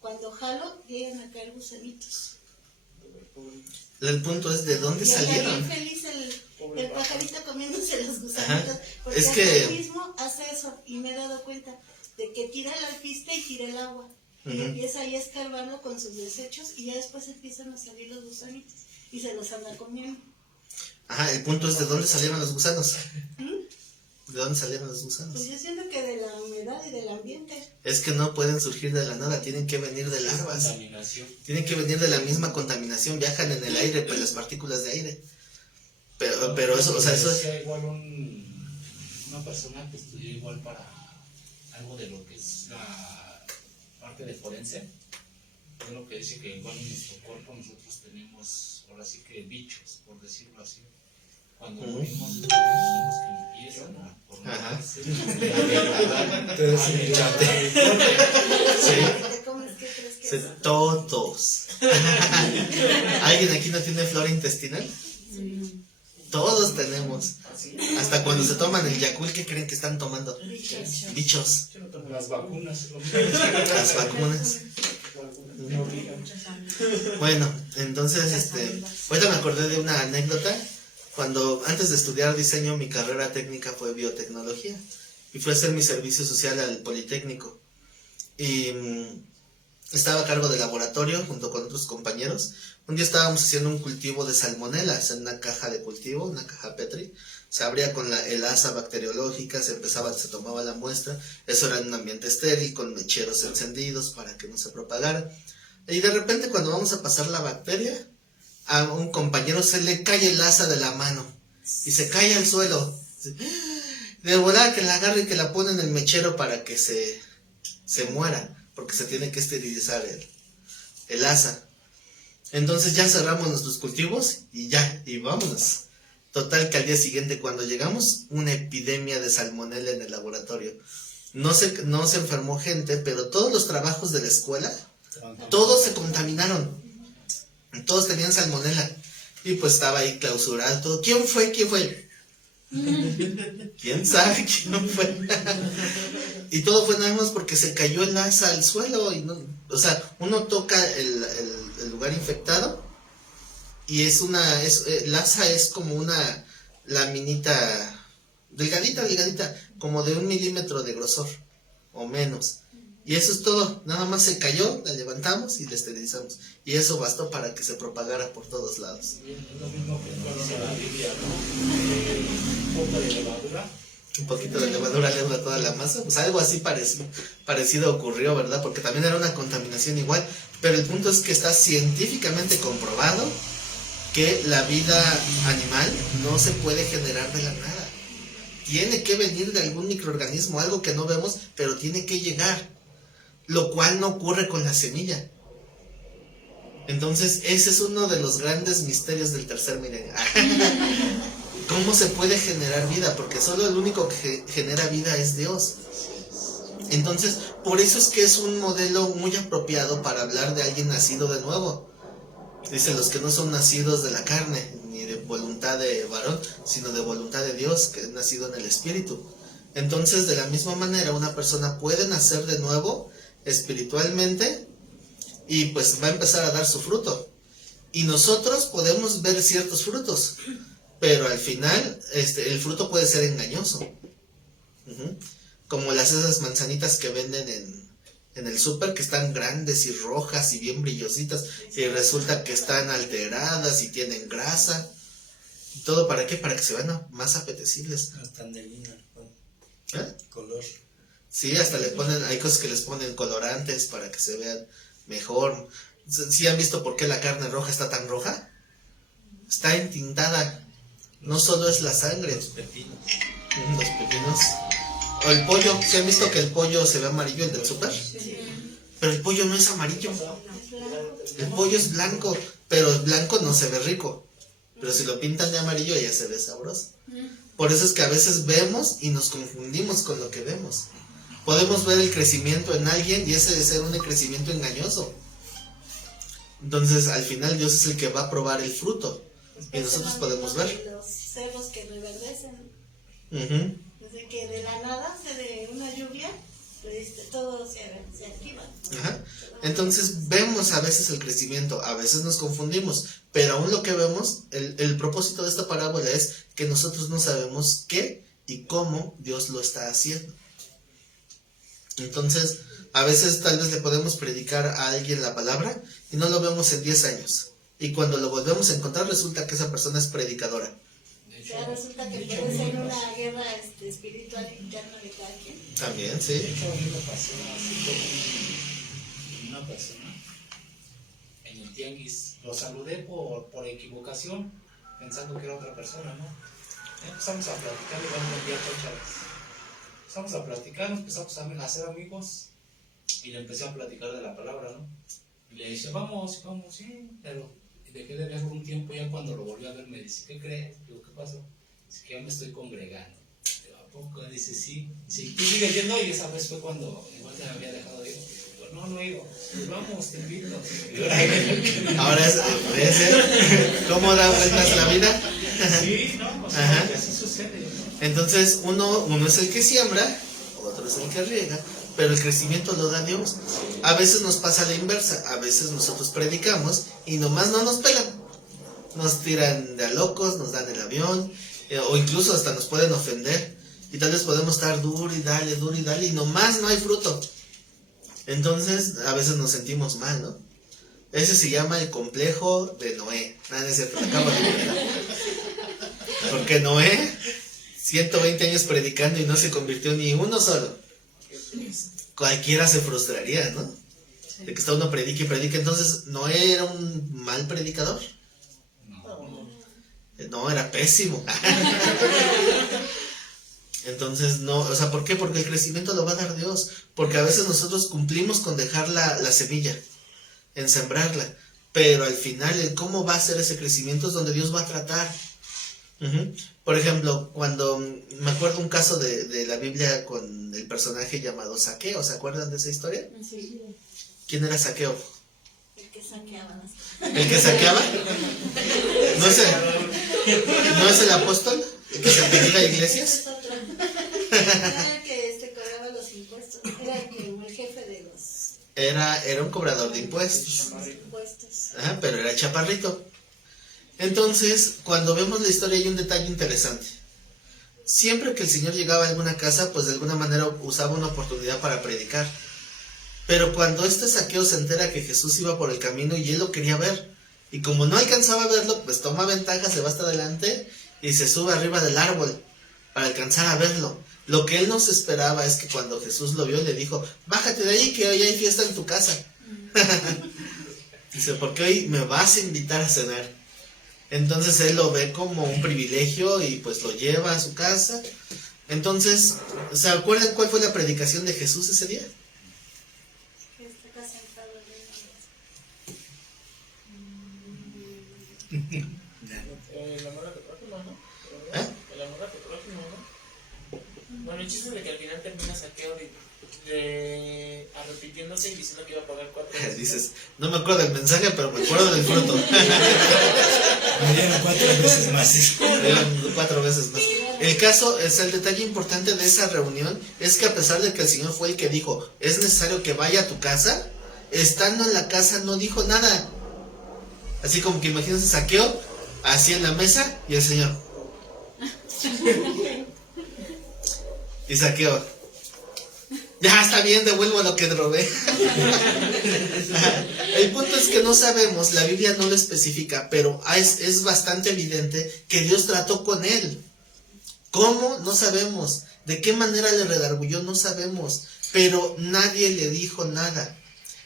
cuando jalo llegan a caer gusanitos. El punto es de dónde salieron. Y bien feliz el pajarito comiéndose los gusanitos. Ajá. Porque Es que él mismo hace eso y me he dado cuenta de que tira el alpiste y tira el agua. Y empieza ahí a escarbarlo con sus desechos y ya después empiezan a salir los gusanitos y se los anda comiendo. Ajá, el punto es de dónde salieron los gusanos. ¿De dónde salieron los gusanos? Pues yo siento que de la humedad y del ambiente. Es que no pueden surgir de la nada, tienen que venir de larvas. Contaminación. Tienen que venir de la misma contaminación, viajan en el aire, pues las partículas de aire. Pero eso, o sea, eso es... Igual una persona que estudió igual para algo de lo que es la parte de forense, es lo que dice que igual en nuestro cuerpo nosotros tenemos, ahora sí que bichos, por decirlo así. Cuando morimos, esos bichos son los que empiezan a formarse. ¿Te comes qué crees que es? Todos. ¿Alguien aquí no tiene flora intestinal? Todos tenemos. Hasta cuando se toman el Yakult, ¿qué creen que están tomando? Bichos. Las vacunas. Las vacunas. Bueno, entonces, ahorita me acordé de una anécdota. Cuando antes de estudiar diseño, mi carrera técnica fue biotecnología. Y fui a hacer mi servicio social al Politécnico. Y estaba a cargo del laboratorio junto con otros compañeros. Un día estábamos haciendo un cultivo de salmonelas en una caja de cultivo, una caja Petri. Se abría con el asa bacteriológica, se tomaba la muestra. Eso era en un ambiente estéril, con mecheros encendidos para que no se propagara. Y de repente, cuando vamos a pasar la bacteria, a un compañero se le cae el asa de la mano y se cae al suelo. De volada que la agarra y que la pone en el mechero para que se muera, porque se tiene que esterilizar el asa. Entonces ya cerramos nuestros cultivos y vámonos. Total que al día siguiente, cuando llegamos, una epidemia de salmonela en el laboratorio. No se enfermó gente, pero todos los trabajos de la escuela, todos se contaminaron. Todos tenían salmonela. Y pues estaba ahí clausurado todo. ¿Quién fue? ¿Quién sabe quién fue? Y todo fue nada más porque se cayó el asa al suelo. Y no, o sea, uno toca el lugar infectado y el asa es como una laminita delgadita, como de 1 milímetro de grosor o menos. Y eso es todo, nada más se cayó, la levantamos y la esterilizamos. Y eso bastó para que se propagara por todos lados. Es lo mismo que cuando la Biblia, ¿no? Un poco de levadura. Un poquito de levadura leuda toda la masa. Pues algo así parecido ocurrió, ¿verdad? Porque también era una contaminación igual. Pero el punto es que está científicamente comprobado que la vida animal no se puede generar de la nada. Tiene que venir de algún microorganismo, algo que no vemos, pero tiene que llegar. Lo cual no ocurre con la semilla. Entonces, ese es uno de los grandes misterios del tercer milenio. ¿Cómo se puede generar vida? Porque solo el único que genera vida es Dios. Entonces, por eso es que es un modelo muy apropiado para hablar de alguien nacido de nuevo. Dice, los que no son nacidos de la carne, ni de voluntad de varón, sino de voluntad de Dios, que es nacido en el Espíritu. Entonces, de la misma manera, una persona puede nacer de nuevo espiritualmente y pues va a empezar a dar su fruto. Y nosotros podemos ver ciertos frutos, pero al final el fruto puede ser engañoso. Como esas manzanitas que venden en el súper, que están grandes y rojas y bien brillositas, y resulta que están alteradas y tienen grasa. ¿Y todo para qué? Para que se vean más apetecibles. Están de lina, ¿Eh? color. Sí, hasta hay cosas que les ponen colorantes para que se vean mejor. ¿Sí han visto por qué la carne roja está tan roja? Está entintada. No solo es la sangre. Los pepinos. Los pepinos. O el pollo. ¿Sí han visto que el pollo se ve amarillo, el del súper? Pero el pollo no es amarillo. El pollo es blanco. Pero el blanco no se ve rico. Pero si lo pintan de amarillo ya se ve sabroso. Por eso es que a veces vemos y nos confundimos con lo que vemos. Podemos ver el crecimiento en alguien y ese de ser un crecimiento engañoso. Entonces, al final Dios es el que va a probar el fruto. Y nosotros podemos ver. Los cerros que reverdecen. Uh-huh. Que de la nada, de una lluvia, todo se activa. Ajá. Entonces, vemos a veces el crecimiento, a veces nos confundimos. Pero aún lo que vemos, el propósito de esta parábola es que nosotros no sabemos qué y cómo Dios lo está haciendo. Entonces, a veces tal vez le podemos predicar a alguien la palabra y no lo vemos en 10 años. Y cuando lo volvemos a encontrar resulta que esa persona es predicadora. O sea, resulta que puede ser una guerra espiritual interna de cada quien. También, sí. De hecho, a mí me pasó así con una persona en el tianguis. Lo saludé por equivocación, pensando que era otra persona, ¿no? Empezamos a platicar, igual me envié a chácharas. Empezamos a platicar, empezamos a hacer amigos y le empecé a platicar de la palabra, ¿no? Y le dije, vamos, sí, pero dejé de verlo un tiempo. Ya cuando lo volví a ver me dice, ¿qué crees? Digo, ¿qué pasó? Dice que ya me estoy congregando. Digo, ¿a poco? Dice, sí. Dice, ¿y tú sigues yendo? Y esa vez fue cuando igual te había dejado de ir. Digo, no he ido. Vamos, te invito. Ahora es ¿cómo da vueltas la vida? Sí, no, o sea, Ajá. así sucede. Entonces uno es el que siembra, otro es el que riega, pero el crecimiento lo da Dios. A veces nos pasa la inversa, a veces nosotros predicamos y nomás no nos pelan. Nos tiran de a locos, nos dan el avión, o incluso hasta nos pueden ofender. Y tal vez podemos estar duro y dale, y nomás no hay fruto. Entonces a veces nos sentimos mal, ¿no? Ese se llama el complejo de Noé. Nada, no es cierto, acabo de inventar. Porque Noé, 120 años predicando y no se convirtió ni uno solo. Cualquiera se frustraría, ¿no? De que está uno predique y predique. Entonces, ¿Noé era un mal predicador? No, era pésimo. Entonces, no, o sea, ¿por qué? Porque el crecimiento lo va a dar Dios. Porque a veces nosotros cumplimos con dejar la semilla, en sembrarla. Pero al final, el cómo va a ser ese crecimiento es donde Dios va a tratar. Por ejemplo, cuando me acuerdo un caso de la Biblia con el personaje llamado Saqueo, ¿se acuerdan de esa historia? Sí, ¿Quién era Saqueo? el que saqueaba. ¿El que saqueaba? ¿No es el apóstol? ¿El que santifica iglesias? Es otro. Era el que cobraba los impuestos. Era el jefe de los Era un cobrador de impuestos. impuestos. Ajá, pero era chaparrito. Entonces, cuando vemos la historia hay un detalle interesante. Siempre que el Señor llegaba a alguna casa, pues de alguna manera usaba una oportunidad para predicar. Pero cuando este Saqueo se entera que Jesús iba por el camino y él lo quería ver, y como no alcanzaba a verlo, pues toma ventaja, se va hasta adelante y se sube arriba del árbol para alcanzar a verlo. Lo que él no se esperaba es que cuando Jesús lo vio le dijo, bájate de ahí que hoy hay fiesta en tu casa. Dice, porque hoy me vas a invitar a cenar. Entonces él lo ve como un privilegio y pues lo lleva a su casa. Entonces, ¿se acuerdan cuál fue la predicación de Jesús ese día? Que está acá sentado El amor a tu prójimo, ¿no? ¿Eh? El amor a tu prójimo, ¿no? Bueno, el chiste es de que al final termina Saqueo arrepintiéndose y diciendo que iba a pagar 4 veces. Dices, no me acuerdo del mensaje, pero me acuerdo del fruto. Me dieron 4 veces más. Me dieron 4 veces más. El caso, es el detalle importante de esa reunión, es que a pesar de que el Señor fue el que dijo, es necesario que vaya a tu casa, estando en la casa no dijo nada. Así como que imagínense Saqueo, así en la mesa, y el Señor. Y Saqueo, ya está bien, devuelvo lo que robé. El punto es que no sabemos, la Biblia no lo especifica, pero es bastante evidente que Dios trató con él. ¿Cómo? No sabemos. ¿De qué manera le redarguyó? No sabemos. Pero nadie le dijo nada.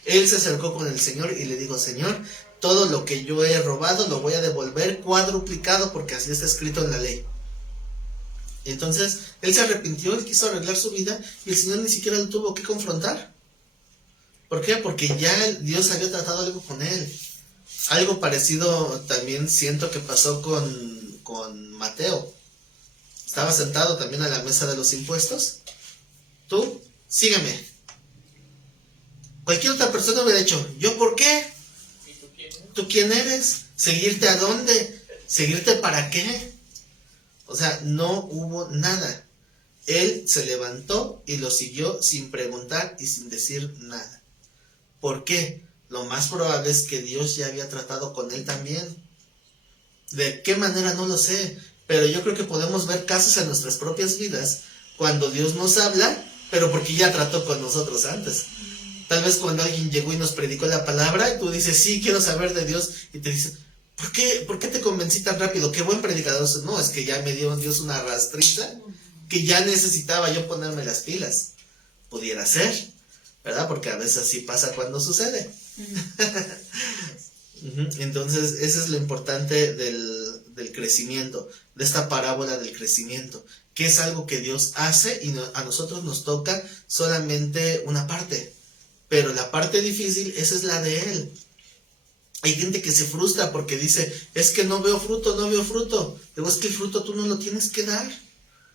Él se acercó con el Señor y le dijo, Señor, todo lo que yo he robado lo voy a devolver cuadruplicado porque así está escrito en la ley. Entonces, él se arrepintió, él quiso arreglar su vida y el Señor ni siquiera lo tuvo que confrontar. ¿Por qué? Porque ya Dios había tratado algo con él. Algo parecido también siento que pasó con Mateo. Estaba sentado también a la mesa de los impuestos. Tú, sígueme. Cualquier otra persona hubiera dicho, ¿yo por qué? ¿Y tú quién? ¿Tú quién eres? ¿Seguirte a dónde? ¿Seguirte para qué? O sea, no hubo nada. Él se levantó y lo siguió sin preguntar y sin decir nada. ¿Por qué? Lo más probable es que Dios ya había tratado con él también. ¿De qué manera? No lo sé. Pero yo creo que podemos ver casos en nuestras propias vidas cuando Dios nos habla, pero porque ya trató con nosotros antes. Tal vez cuando alguien llegó y nos predicó la palabra y tú dices, sí, quiero saber de Dios, y te dicen, ¿por qué te convencí tan rápido? Qué buen predicador. No, es que ya me dio Dios una rastriza que ya necesitaba yo ponerme las pilas. Pudiera ser, ¿verdad? Porque a veces así pasa cuando sucede. Entonces, eso es lo importante del crecimiento, de esta parábola del crecimiento, que es algo que Dios hace y a nosotros nos toca solamente una parte, pero la parte difícil, esa es la de Él. Hay gente que se frustra porque dice, es que no veo fruto. Digo, es que el fruto tú no lo tienes que dar.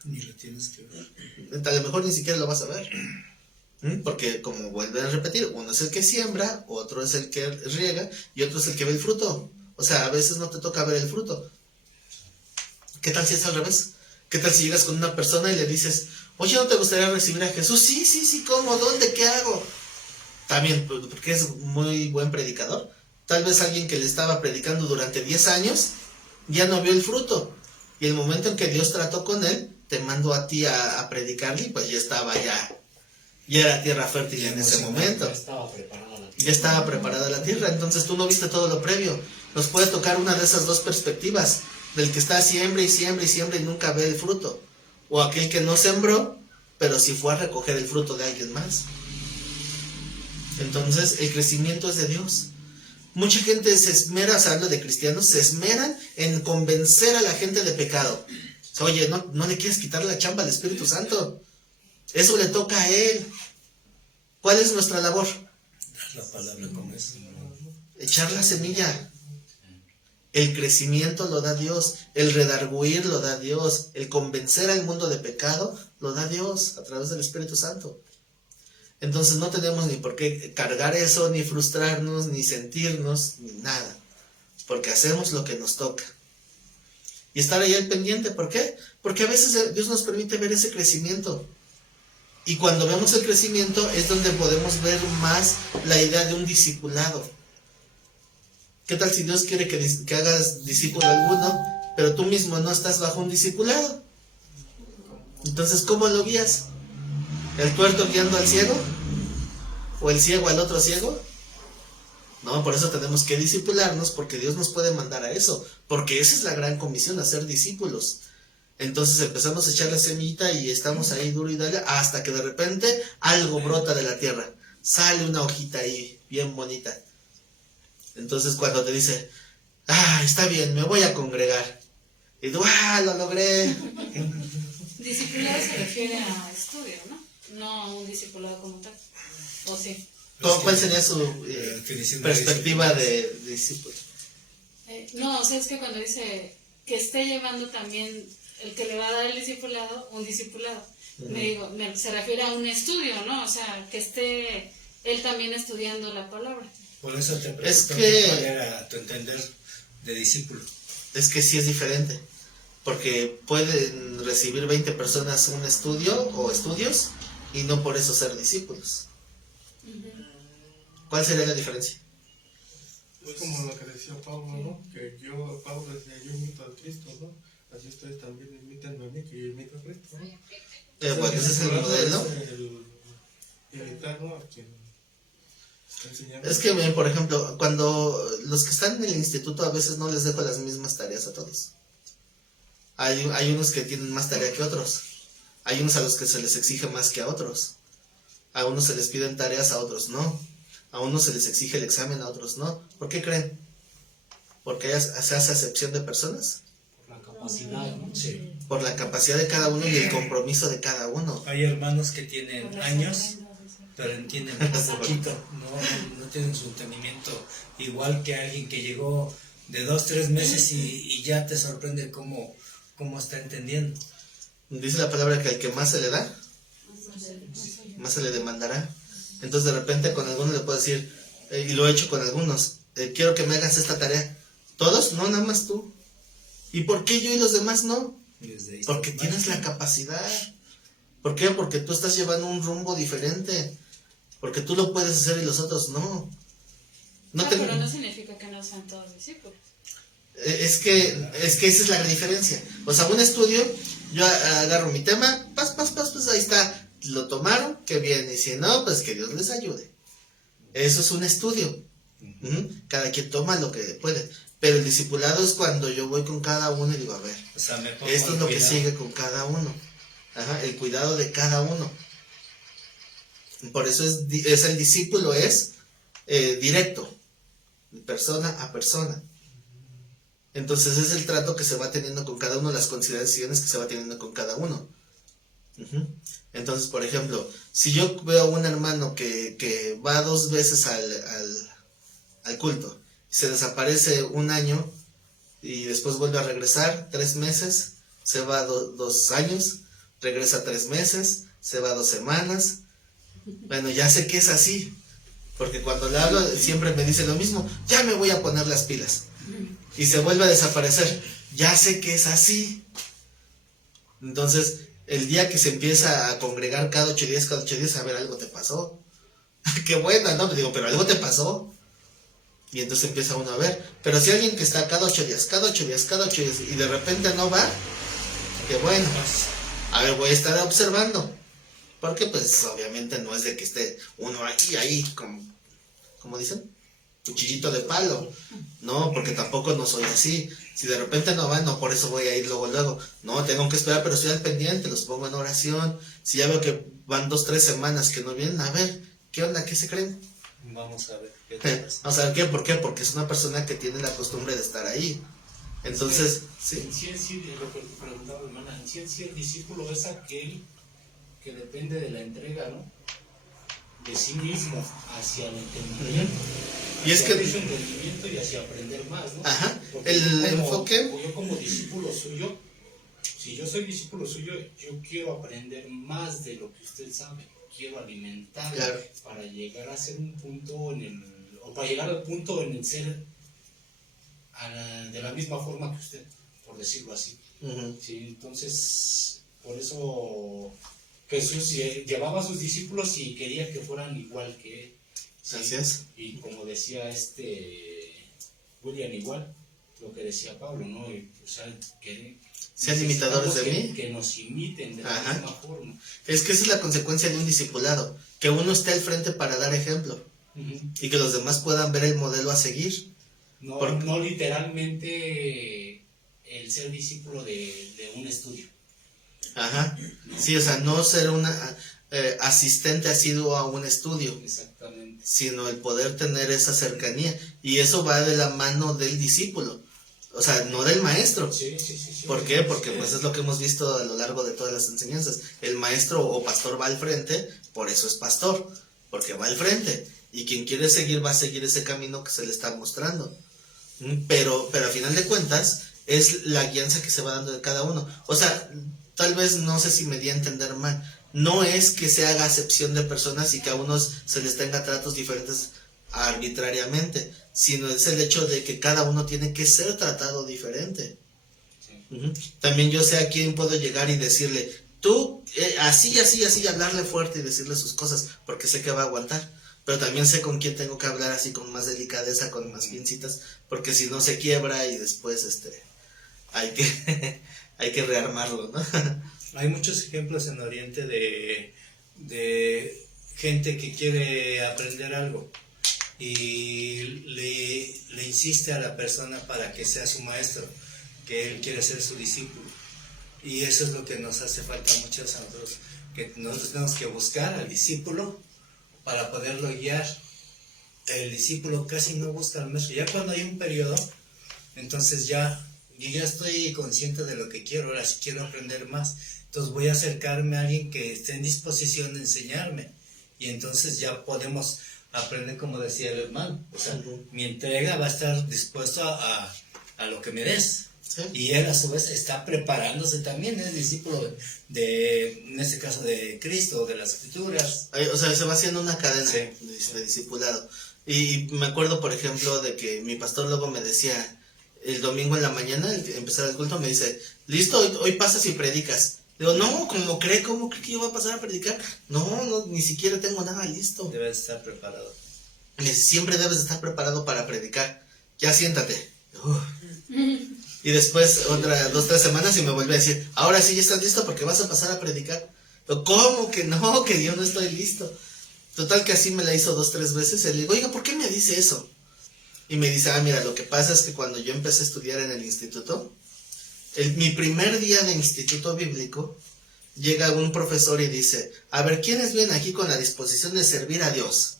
Ni lo tienes que ver. A lo mejor ni siquiera lo vas a ver. Porque, como vuelven a repetir, uno es el que siembra, otro es el que riega y otro es el que ve el fruto. O sea, a veces no te toca ver el fruto. ¿Qué tal si es al revés? ¿Qué tal si llegas con una persona y le dices, oye, ¿no te gustaría recibir a Jesús? Sí, ¿cómo? ¿Dónde? ¿Qué hago? También, porque es muy buen predicador. Tal vez alguien que le estaba predicando durante 10 años ya no vio el fruto. Y el momento en que Dios trató con él, te mandó a ti a predicarle y pues ya estaba ya era tierra fértil en ese momento. Ya estaba preparada la tierra, entonces tú no viste todo lo previo. Nos puede tocar una de esas dos perspectivas, del que está siembra y nunca ve el fruto. O aquel que no sembró, pero sí fue a recoger el fruto de alguien más. Entonces el crecimiento es de Dios. Mucha gente se esmera, o sea, hablo de cristianos, se esmeran en convencer a la gente de pecado. Oye, no le quieres quitar la chamba al Espíritu Santo. Eso le toca a Él. ¿Cuál es nuestra labor? Dar la palabra como es. Echar la semilla. El crecimiento lo da Dios. El redarguir lo da Dios. El convencer al mundo de pecado lo da Dios a través del Espíritu Santo. Entonces no tenemos ni por qué cargar eso, ni frustrarnos, ni sentirnos, ni nada. Porque hacemos lo que nos toca. Y estar ahí al pendiente. ¿Por qué? Porque a veces Dios nos permite ver ese crecimiento. Y cuando vemos el crecimiento es donde podemos ver más la idea de un discipulado. ¿Qué tal si Dios quiere que hagas discípulo alguno, pero tú mismo no estás bajo un discipulado? Entonces, ¿cómo lo guías? ¿El tuerto guiando al ciego? ¿O el ciego al otro ciego? No, por eso tenemos que discipularnos, porque Dios nos puede mandar a eso. Porque esa es la gran comisión, hacer discípulos. Entonces empezamos a echar la semillita y estamos ahí duro y dale, hasta que de repente algo brota de la tierra. Sale una hojita ahí, bien bonita. Entonces cuando te dice, está bien, me voy a congregar. Y tú, lo logré. Discipulado se refiere a estudio, ¿no? No a un discipulado como tal. ¿O sí? ¿Cuál sería su perspectiva de discípulo? No, o sea, es que cuando dice que esté llevando también el que le va a dar el discipulado, un discipulado. Se refiere a un estudio, ¿no? O sea, que esté él también estudiando la palabra. Por eso te pregunto, es que, ¿cuál era tu entender de discípulo? Es que sí es diferente. Porque pueden recibir 20 personas un estudio o estudios y no por eso ser discípulos. ¿Cuál sería la diferencia? Es como lo que decía Pablo, ¿no? Que Pablo decía, yo imito a Cristo, ¿no? Así ustedes también imitan a mí, que yo imito a Cristo, ¿no? Pues ese es el modelo. El imitar, ¿no? A quien está enseñando. Es que, por ejemplo, cuando los que están en el instituto a veces no les dejo las mismas tareas a todos. Hay unos que tienen más tarea que otros. Hay unos a los que se les exige más que a otros. A unos se les piden tareas, a otros no. A unos se les exige el examen, a otros no. ¿Por qué creen? ¿Porque se hace acepción de personas? Por la capacidad, ¿no? Sí. Por la capacidad de cada uno y el compromiso de cada uno. Hay hermanos que tienen años, pero entienden un poquito, no tienen su entendimiento igual que alguien que llegó de 2-3 meses y ya te sorprende cómo está entendiendo. Dice la palabra que al que más se le da, más se le demandará. Entonces de repente con algunos le puedo decir, y lo he hecho con algunos, quiero que me hagas esta tarea. ¿Todos? No, nada más tú. ¿Y por qué yo y los demás no? Porque tienes la capacidad. ¿Por qué? Porque tú estás llevando un rumbo diferente. Porque tú lo puedes hacer y los otros no. Pero no significa que no sean todos discípulos. Es que esa es la diferencia. O sea, un estudio, yo agarro mi tema, ahí está. Lo tomaron, qué bien. Y si no, pues que Dios les ayude. Eso es un estudio. Cada quien toma lo que puede. Pero el discipulado es cuando yo voy con cada uno y digo, a ver, o sea, esto es lo que sigue con cada uno. El cuidado de cada uno. Por eso es el discípulo es directo, de persona a persona. Entonces es el trato que se va teniendo con cada uno, las consideraciones que se va teniendo con cada uno. Entonces, por ejemplo, si yo veo a un hermano que va 2 veces al culto, se desaparece un año y después vuelve a regresar 3 meses, se va 2 años, regresa 3 meses, se va 2 semanas, Bueno, ya sé que es así, porque cuando le hablo siempre me dice lo mismo, ya me voy a poner las pilas. Y se vuelve a desaparecer, ya sé que es así. Entonces, el día que se empieza a congregar cada 8 días, a ver, algo te pasó. Qué buena, ¿no? Digo, pero algo te pasó. Y entonces empieza uno a ver. Pero si alguien que está cada 8 días, y de repente no va, qué bueno. A ver, voy a estar observando. Porque pues obviamente no es de que esté uno ahí, como dicen, cuchillito de palo. No, porque tampoco no soy así. Si de repente no van, no, por eso voy a ir luego. No, tengo que esperar, pero estoy al pendiente, los pongo en oración. Si ya veo que van 2, 3 semanas que no vienen, a ver, ¿qué onda? ¿Qué se creen? Vamos a ver qué tal. Vamos a ver qué, ¿por qué? Porque es una persona que tiene la costumbre de estar ahí. Entonces, sí. En sí, lo que preguntaba hermana, en sí el discípulo es aquel que depende de la entrega, ¿no? De sí mismo hacia el entendimiento. Y es que hacia el entendimiento y hacia aprender más, ¿no? Ajá, Porque el yo enfoque. yo como discípulo suyo, si yo soy discípulo suyo, yo quiero aprender más de lo que usted sabe. Quiero alimentarme Claro. para llegar a ser un punto o para llegar al punto en el ser de la misma forma que usted, por decirlo así. Uh-huh. Sí, entonces, por eso Jesús llevaba a sus discípulos y quería que fueran igual que él. ¿Sí? Así es. Y como decía William, igual, lo que decía Pablo, ¿no? O sea, que sean imitadores de que, mí. que nos imiten de la Ajá. misma forma. Es que esa es la consecuencia de un discipulado, que uno esté al frente para dar ejemplo Uh-huh. y que los demás puedan ver el modelo a seguir. No literalmente el ser discípulo de un estudio. Ajá. Sí, o sea, no ser una asistente asiduo a un estudio, Exactamente. sino el poder tener esa cercanía. Y eso va de la mano del discípulo, o sea, no del maestro. Sí. ¿Por qué? Porque pues es lo que hemos visto a lo largo de todas las enseñanzas. El maestro o pastor va al frente, por eso es pastor, porque va al frente. Y quien quiere seguir va a seguir ese camino que se le está mostrando. Pero a final de cuentas es la guianza que se va dando de cada uno. O sea, tal vez no sé si me di a entender mal. No es que se haga acepción de personas y que a unos se les tenga tratos diferentes arbitrariamente, sino es el hecho de que cada uno tiene que ser tratado diferente. Sí. También yo sé a quién puedo llegar y decirle, tú, así, y hablarle fuerte y decirle sus cosas, porque sé que va a aguantar. Pero también sé con quién tengo que hablar así con más delicadeza, con más pincitas, porque si no se quiebra y después hay que rearmarlo, ¿no? Hay muchos ejemplos en Oriente de gente que quiere aprender algo y le insiste a la persona para que sea su maestro, que él quiere ser su discípulo. Y eso es lo que nos hace falta muchos a nosotros, que nosotros tenemos que buscar al discípulo para poderlo guiar. El discípulo casi no busca al maestro. Ya cuando hay un periodo, entonces yo ya estoy consciente de lo que quiero, ahora sí quiero aprender más. Entonces voy a acercarme a alguien que esté en disposición de enseñarme. Y entonces ya podemos aprender, como decía el hermano. O sea, mi entrega va a estar dispuesto a lo que me des. ¿Sí? Y él a su vez está preparándose también, es discípulo en este caso de Cristo, de las Escrituras. O sea, se va haciendo una cadena Sí. de discipulado. Y me acuerdo, por ejemplo, de que mi pastor luego me decía, el domingo en la mañana, al empezar el culto, me dice, listo, hoy pasas y predicas. Digo, no, ¿cómo cree que yo voy a pasar a predicar? No, ni siquiera tengo nada listo. Debes estar preparado. Me dice, siempre debes de estar preparado para predicar. Ya siéntate. Y después, 2, 3 semanas y me vuelve a decir, ahora sí ya estás listo porque vas a pasar a predicar. Pero, ¿cómo que no? Que yo no estoy listo. Total que así me la hizo 2, 3 veces. Y le digo, oiga, ¿por qué me dice eso? Y me dice, mira, lo que pasa es que cuando yo empecé a estudiar en el instituto, mi primer día de instituto bíblico, llega un profesor y dice, a ver, ¿quiénes vienen aquí con la disposición de servir a Dios?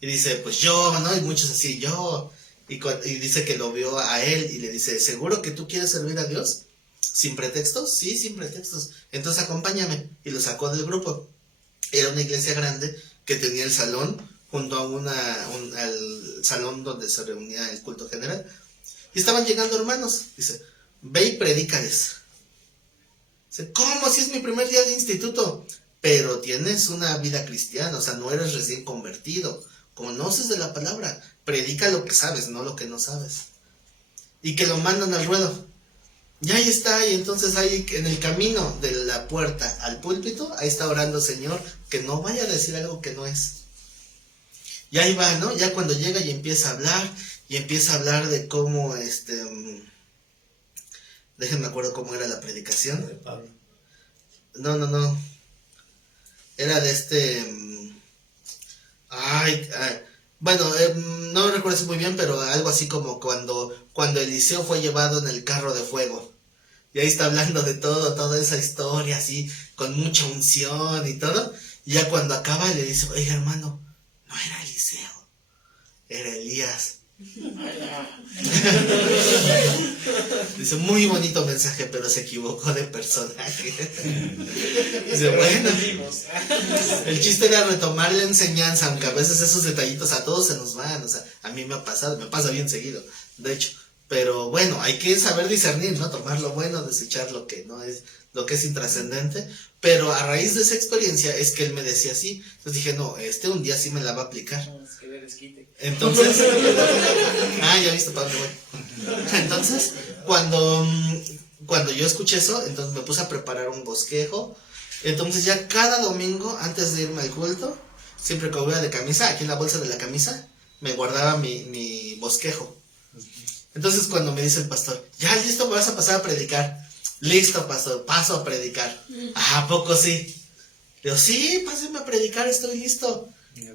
Y dice, pues yo, ¿no? Y muchos así, yo. Y dice que lo vio a él y le dice, ¿seguro que tú quieres servir a Dios? ¿Sin pretextos? Sí, sin pretextos. Entonces acompáñame. Y lo sacó del grupo. Era una iglesia grande que tenía el salón junto a al salón donde se reunía el culto general. Y estaban llegando hermanos. Dice, ve y predícales. Dice, ¿cómo? Si es mi primer día de instituto. pero tienes una vida cristiana, o sea, no eres recién convertido, conoces de la palabra, predica lo que sabes, no lo que no sabes. Y que lo mandan al ruedo. Y ahí está, y entonces ahí en el camino de la puerta al púlpito, ahí está orando, Señor, que no vaya a decir algo que no es. Y ahí va, ¿no? Ya cuando llega y empieza a hablar de cómo, déjenme acuerdo cómo era la predicación. De Pablo. No. Era de bueno, no recuerdo muy bien, pero algo así como cuando Eliseo fue llevado en el carro de fuego. Y ahí está hablando de toda esa historia así, con mucha unción y todo. Y ya cuando acaba le dice, oiga hermano, no era Eliseo, era Elías. Dice, muy bonito mensaje, pero se equivocó de personaje. Dice, bueno, el chiste era retomar la enseñanza, aunque a veces esos detallitos a todos se nos van, o sea, a mí me pasa bien seguido, de hecho, pero bueno, hay que saber discernir, ¿no? Tomar lo bueno, desechar lo que no es, lo que es intrascendente, pero a raíz de esa experiencia es que él me decía así, entonces dije, no, un día sí me la va a aplicar. Entonces, ya viste para dónde voy. Entonces, cuando yo escuché eso, entonces me puse a preparar un bosquejo. Entonces ya cada domingo, antes de irme al culto, siempre que iba de camisa, aquí en la bolsa de la camisa, me guardaba mi bosquejo. Entonces cuando me dice el pastor, ya listo, me vas a pasar a predicar. Listo, pastor, paso a predicar. ¿A poco sí? Digo, sí, pásenme a predicar, estoy listo.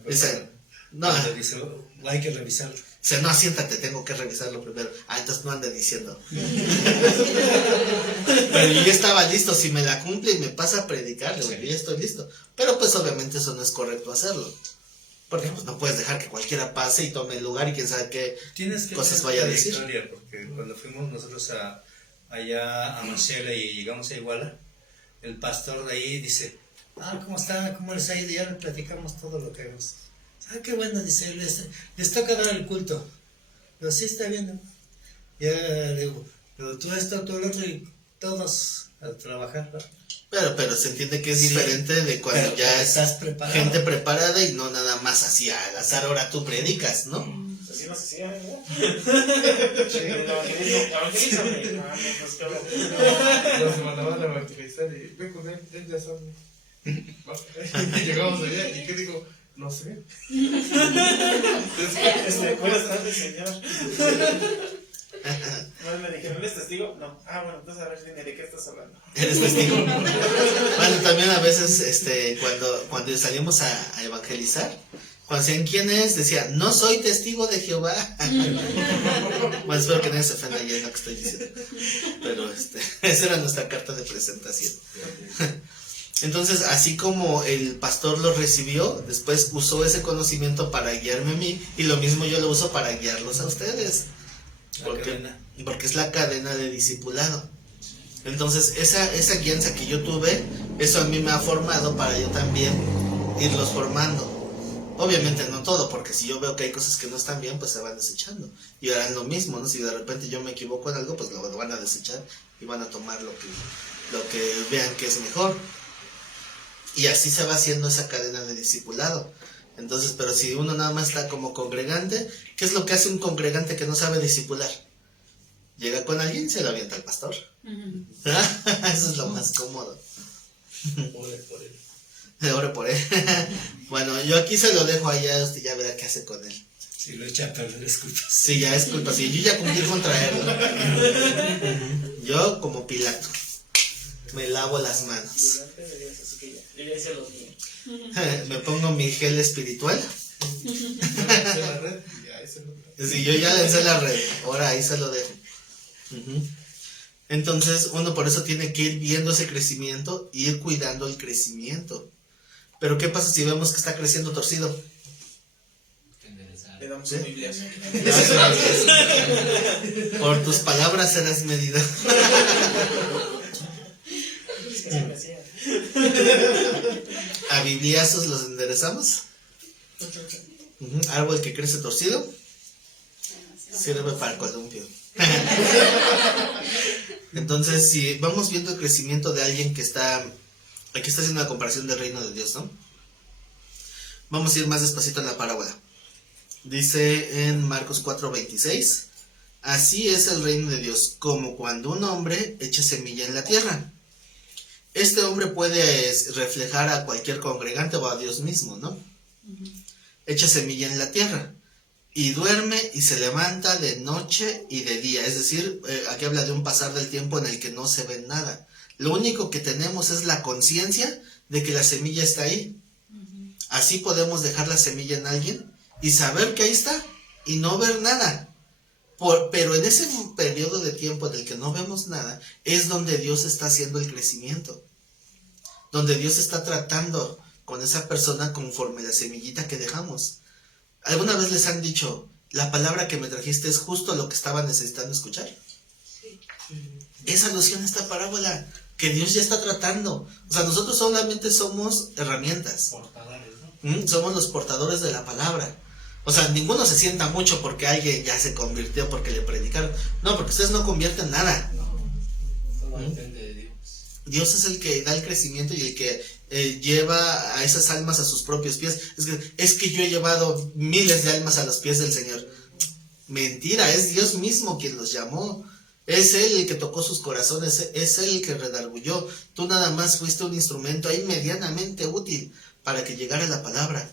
Dice, no. Dice, hay que revisarlo. Dice, no, siéntate, tengo que revisarlo primero. Entonces no ande diciendo. Pero yo ya estaba listo, si me la cumple y me pasa a predicar, yo ya estoy listo. Pero pues obviamente eso no es correcto hacerlo. Porque pues no puedes dejar que cualquiera pase y tome el lugar y quién sabe qué cosas vaya a decir. Porque cuando fuimos nosotros allá a Marcela y llegamos a Iguala, el pastor de ahí dice, ¿cómo está? ¿Cómo les ha ido? Ya le platicamos todo lo que vemos. Qué bueno, dice, les toca dar el culto. Pero sí está bien, ¿no? Ya le digo, pero tú esto, tú el otro y todos a trabajar, ¿no? Pero se entiende que es diferente de cuando ya estás preparado. Gente preparada y no nada más así al azar, ahora tú predicas, ¿no? Así no se hacía, ¿verdad? Sí, el evangelismo. Nos mandaban a evangelizar y ve con él ya sabe. Y llegamos allá y ¿qué digo? No sé. Buenas tardes, señor. No, me dijeron, ¿eres testigo? No. Bueno, entonces a ver, dime, ¿de qué estás hablando? Eres testigo. Bueno, también a veces, cuando salimos a evangelizar, cuando decían quién es, decía, no soy testigo de Jehová. Bueno, espero que nadie se ofenda ya en lo que estoy diciendo. Pero esa era nuestra carta de presentación. Entonces, así como el pastor lo recibió, después usó ese conocimiento para guiarme a mí, y lo mismo yo lo uso para guiarlos a ustedes. Porque es la cadena de discipulado. Entonces esa guianza que yo tuve, eso a mí me ha formado para yo también irlos formando. Obviamente no todo, porque si yo veo que hay cosas que no están bien, pues se van desechando y harán lo mismo, ¿no? Si de repente yo me equivoco en algo, pues lo van a desechar y van a tomar lo que vean que es mejor, y así se va haciendo esa cadena de discipulado. Entonces, pero si uno nada más está como congregante, ¿qué es lo que hace un congregante que no sabe discipular? Llega con alguien y se lo avienta al pastor. Eso es lo más cómodo. Ore por él. Ore por él. Bueno, yo aquí se lo dejo allá, usted ya verá qué hace con él. Si lo echa a perder, es culpa. Sí, ya es culpa. Sí, yo ya cumplí con traerlo. Yo como Pilato me lavo las manos. Me pongo mi gel espiritual. Sí, yo ya lancé la red, ahora ahí se lo dejo. Entonces uno por eso tiene que ir viendo ese crecimiento, ir cuidando el crecimiento. Pero ¿qué pasa si vemos que está creciendo torcido? Le damos un bibliazo. Por tus palabras serás medido. A bibliazos los enderezamos. Árbol que crece torcido sirve para el columpio. Entonces, si vamos viendo el crecimiento de alguien que está Aquí está haciendo una comparación del reino de Dios, ¿no? Vamos a ir más despacito en la parábola. Dice en Marcos 4:26, así es el reino de Dios, como cuando un hombre echa semilla en la tierra. Este hombre puede reflejar a cualquier congregante o a Dios mismo, ¿no? Echa semilla en la tierra y duerme y se levanta de noche y de día. Es decir, aquí habla de un pasar del tiempo en el que no se ve nada. Lo único que tenemos es la conciencia de que la semilla está ahí. Así podemos dejar la semilla en alguien y saber que ahí está y no ver nada. Pero en ese periodo de tiempo en el que no vemos nada es donde Dios está haciendo el crecimiento. Donde Dios está tratando con esa persona conforme la semillita que dejamos. ¿Alguna vez les han dicho, la palabra que me trajiste es justo lo que estaba necesitando escuchar? Sí. Es alusión a esta parábola que Dios ya está tratando. O sea, nosotros solamente somos herramientas. Portadores, ¿no? Somos los portadores de la palabra. O sea, ninguno se sienta mucho porque alguien ya se convirtió, porque le predicaron. No, porque ustedes no convierten nada. Todo depende de Dios. Dios es el que da el crecimiento y el que lleva a esas almas a sus propios pies. Es que yo he llevado miles de almas a los pies del Señor. Mentira, es Dios mismo quien los llamó. Es Él el que tocó sus corazones, es Él el que redargulló. Tú nada más fuiste un instrumento ahí medianamente útil para que llegara la palabra.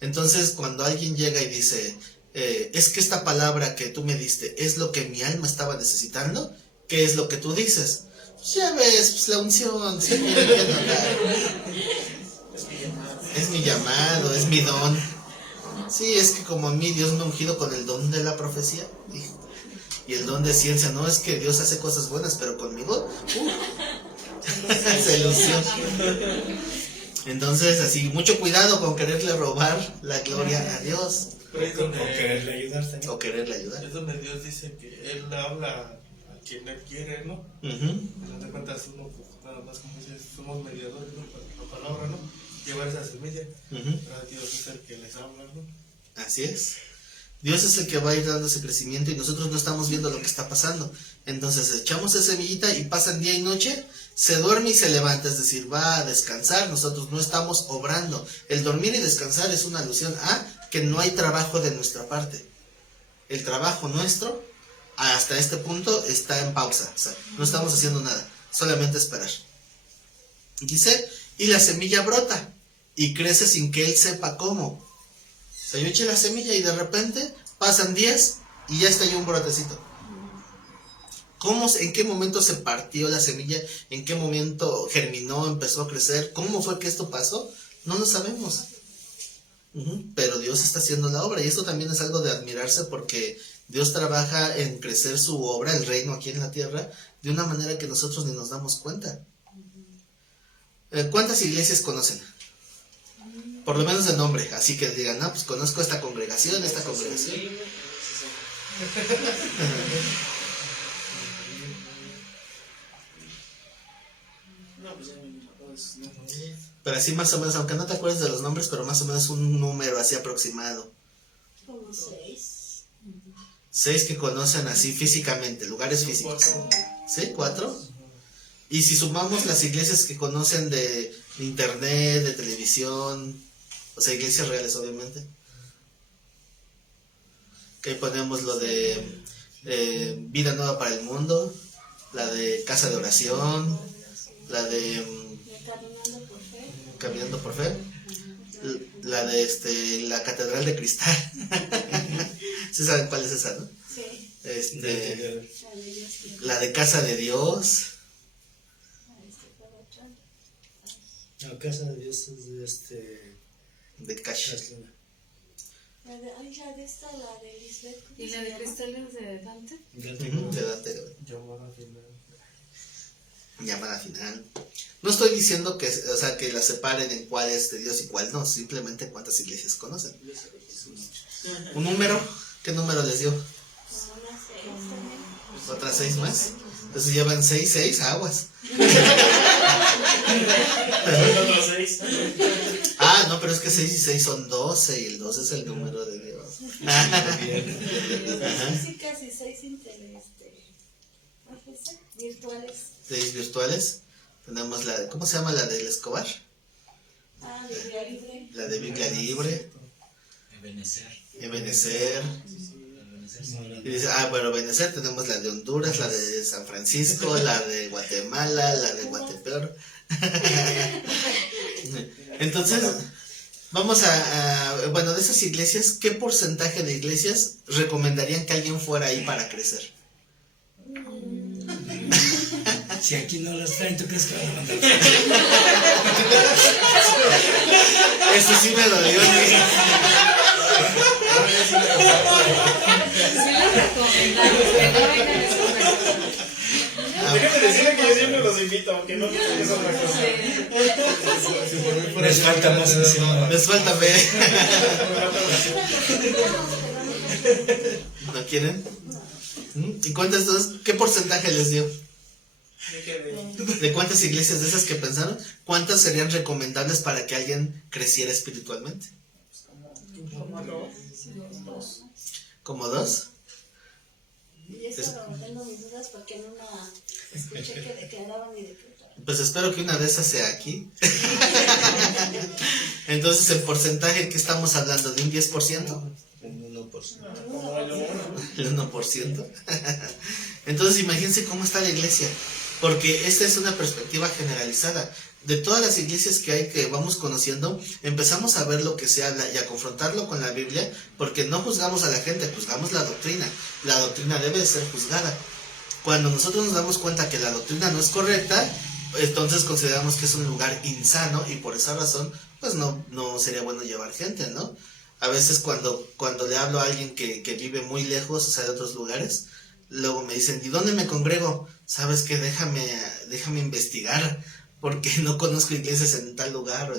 Entonces, cuando alguien llega y dice, es que esta palabra que tú me diste es lo que mi alma estaba necesitando, ¿qué es lo que tú dices? Pues ya ves, pues la unción, sí, es mi llamado, es mi don. Sí, es que como a mí Dios me ha ungido con el don de la profecía y el don de ciencia. No es que Dios hace cosas buenas, pero conmigo se ilusión. Entonces, así, mucho cuidado con quererle robar la gloria a Dios. Pero es donde, O quererle ayudar también. O quererle ayudar. es donde Dios dice que Él habla a quien Él quiere, ¿no? No te cuentas uno, pues, nada más como dices, somos mediadores, ¿no? Para la palabra, ¿no? Llevar esa semilla. Pero Dios es el que les habla, ¿no? Así es. Dios es el que va a ir dando ese crecimiento y nosotros no estamos viendo lo que está pasando. Entonces echamos esa semillita y pasan día y noche, se duerme y se levanta, es decir, va a descansar. Nosotros no estamos obrando. El dormir y descansar es una alusión a que no hay trabajo de nuestra parte. El trabajo nuestro hasta este punto está en pausa. O sea, no estamos haciendo nada, solamente esperar. Dice, y la semilla brota y crece sin que él sepa cómo. O sea, yo eché la semilla y de repente pasan 10 y ya está ahí un brotecito. ¿En qué momento se partió la semilla? ¿En qué momento germinó, empezó a crecer? ¿Cómo fue que esto pasó? No lo sabemos. Pero Dios está haciendo la obra y esto también es algo de admirarse porque Dios trabaja en crecer su obra, el reino aquí en la tierra, de una manera que nosotros ni nos damos cuenta. ¿Cuántas iglesias conocen? Por lo menos de nombre, así que digan, no, pues conozco esta congregación, esta congregación. No, pues ya me todos. Pero así más o menos, aunque no te acuerdes de los nombres, pero más o menos un número así aproximado. Como 6. 6 que conocen así físicamente, lugares físicos. ¿Sí? 4. Y si sumamos las iglesias que conocen de internet, de televisión, o sea, iglesias reales obviamente. Que ahí ponemos lo de Vida Nueva para el Mundo, la de Casa de Oración, la de Caminando por fe. Caminando por Fe, la de la Catedral de Cristal. ¿Sí saben cuál es esa, no? Sí. La de Dios. La de Casa de Dios. La casa de Dios es De Cash. La de esta, la de Lisbeth. ¿cómo ¿Y se la de llama? cristales de Dante? De Dante. Llamada final. Llamada final. No estoy diciendo que, o sea, que la separen en cuál es de Dios y cuál no, simplemente cuántas iglesias conocen. ¿Un número? ¿Qué número les dio? Como unas 6 también. ¿Otras 6 más? Entonces llevan 6 aguas. Los 6. Ah, no, pero es que 6 y 6 son 12 y el 12 es el número de Dios. Las físicas y 6 virtuales. 6 virtuales. tenemos ¿cómo se llama la del Escobar? Ah, de Biblia Libre. La de Biblia Libre. Ebenecer. Y dice, bueno, Ebenecer, tenemos la de Honduras, la de San Francisco, la de Guatemala, la de Guatepeor. Entonces, vamos bueno, de esas iglesias, ¿qué porcentaje de iglesias recomendarían que alguien fuera ahí para crecer? Si aquí no las traen, ¿tú crees que van a mandar? Este sí me dolió. Sí les recomendamos que no vengan a esos regalos. Déjame decirle que yo siempre los invito, aunque no es otra cosa. Les falta más encima. Les falta fe. ¿No quieren? ¿Y qué porcentaje les dio? ¿De cuántas iglesias de esas que pensaron? ¿Cuántas serían recomendables para que alguien creciera espiritualmente? ¿Como dos? Y eso tengo mis dudas porque en una escuché que declaraban y declaraban. Pues espero que una de esas sea aquí. Entonces, ¿el porcentaje que estamos hablando? ¿De un 10%? Un 1%. El 1%. Entonces, imagínense cómo está la iglesia. Porque esta es una perspectiva generalizada. De todas las iglesias que hay que vamos conociendo, empezamos a ver lo que se habla y a confrontarlo con la Biblia, porque no juzgamos a la gente, juzgamos la doctrina. La doctrina debe de ser juzgada. Cuando nosotros nos damos cuenta que la doctrina no es correcta, entonces consideramos que es un lugar insano y por esa razón, pues no sería bueno llevar gente, ¿no? A veces cuando le hablo a alguien que vive muy lejos, o sea, de otros lugares, luego me dicen, ¿y dónde me congrego? ¿Sabes qué? Déjame investigar, porque no conozco iglesias en tal lugar.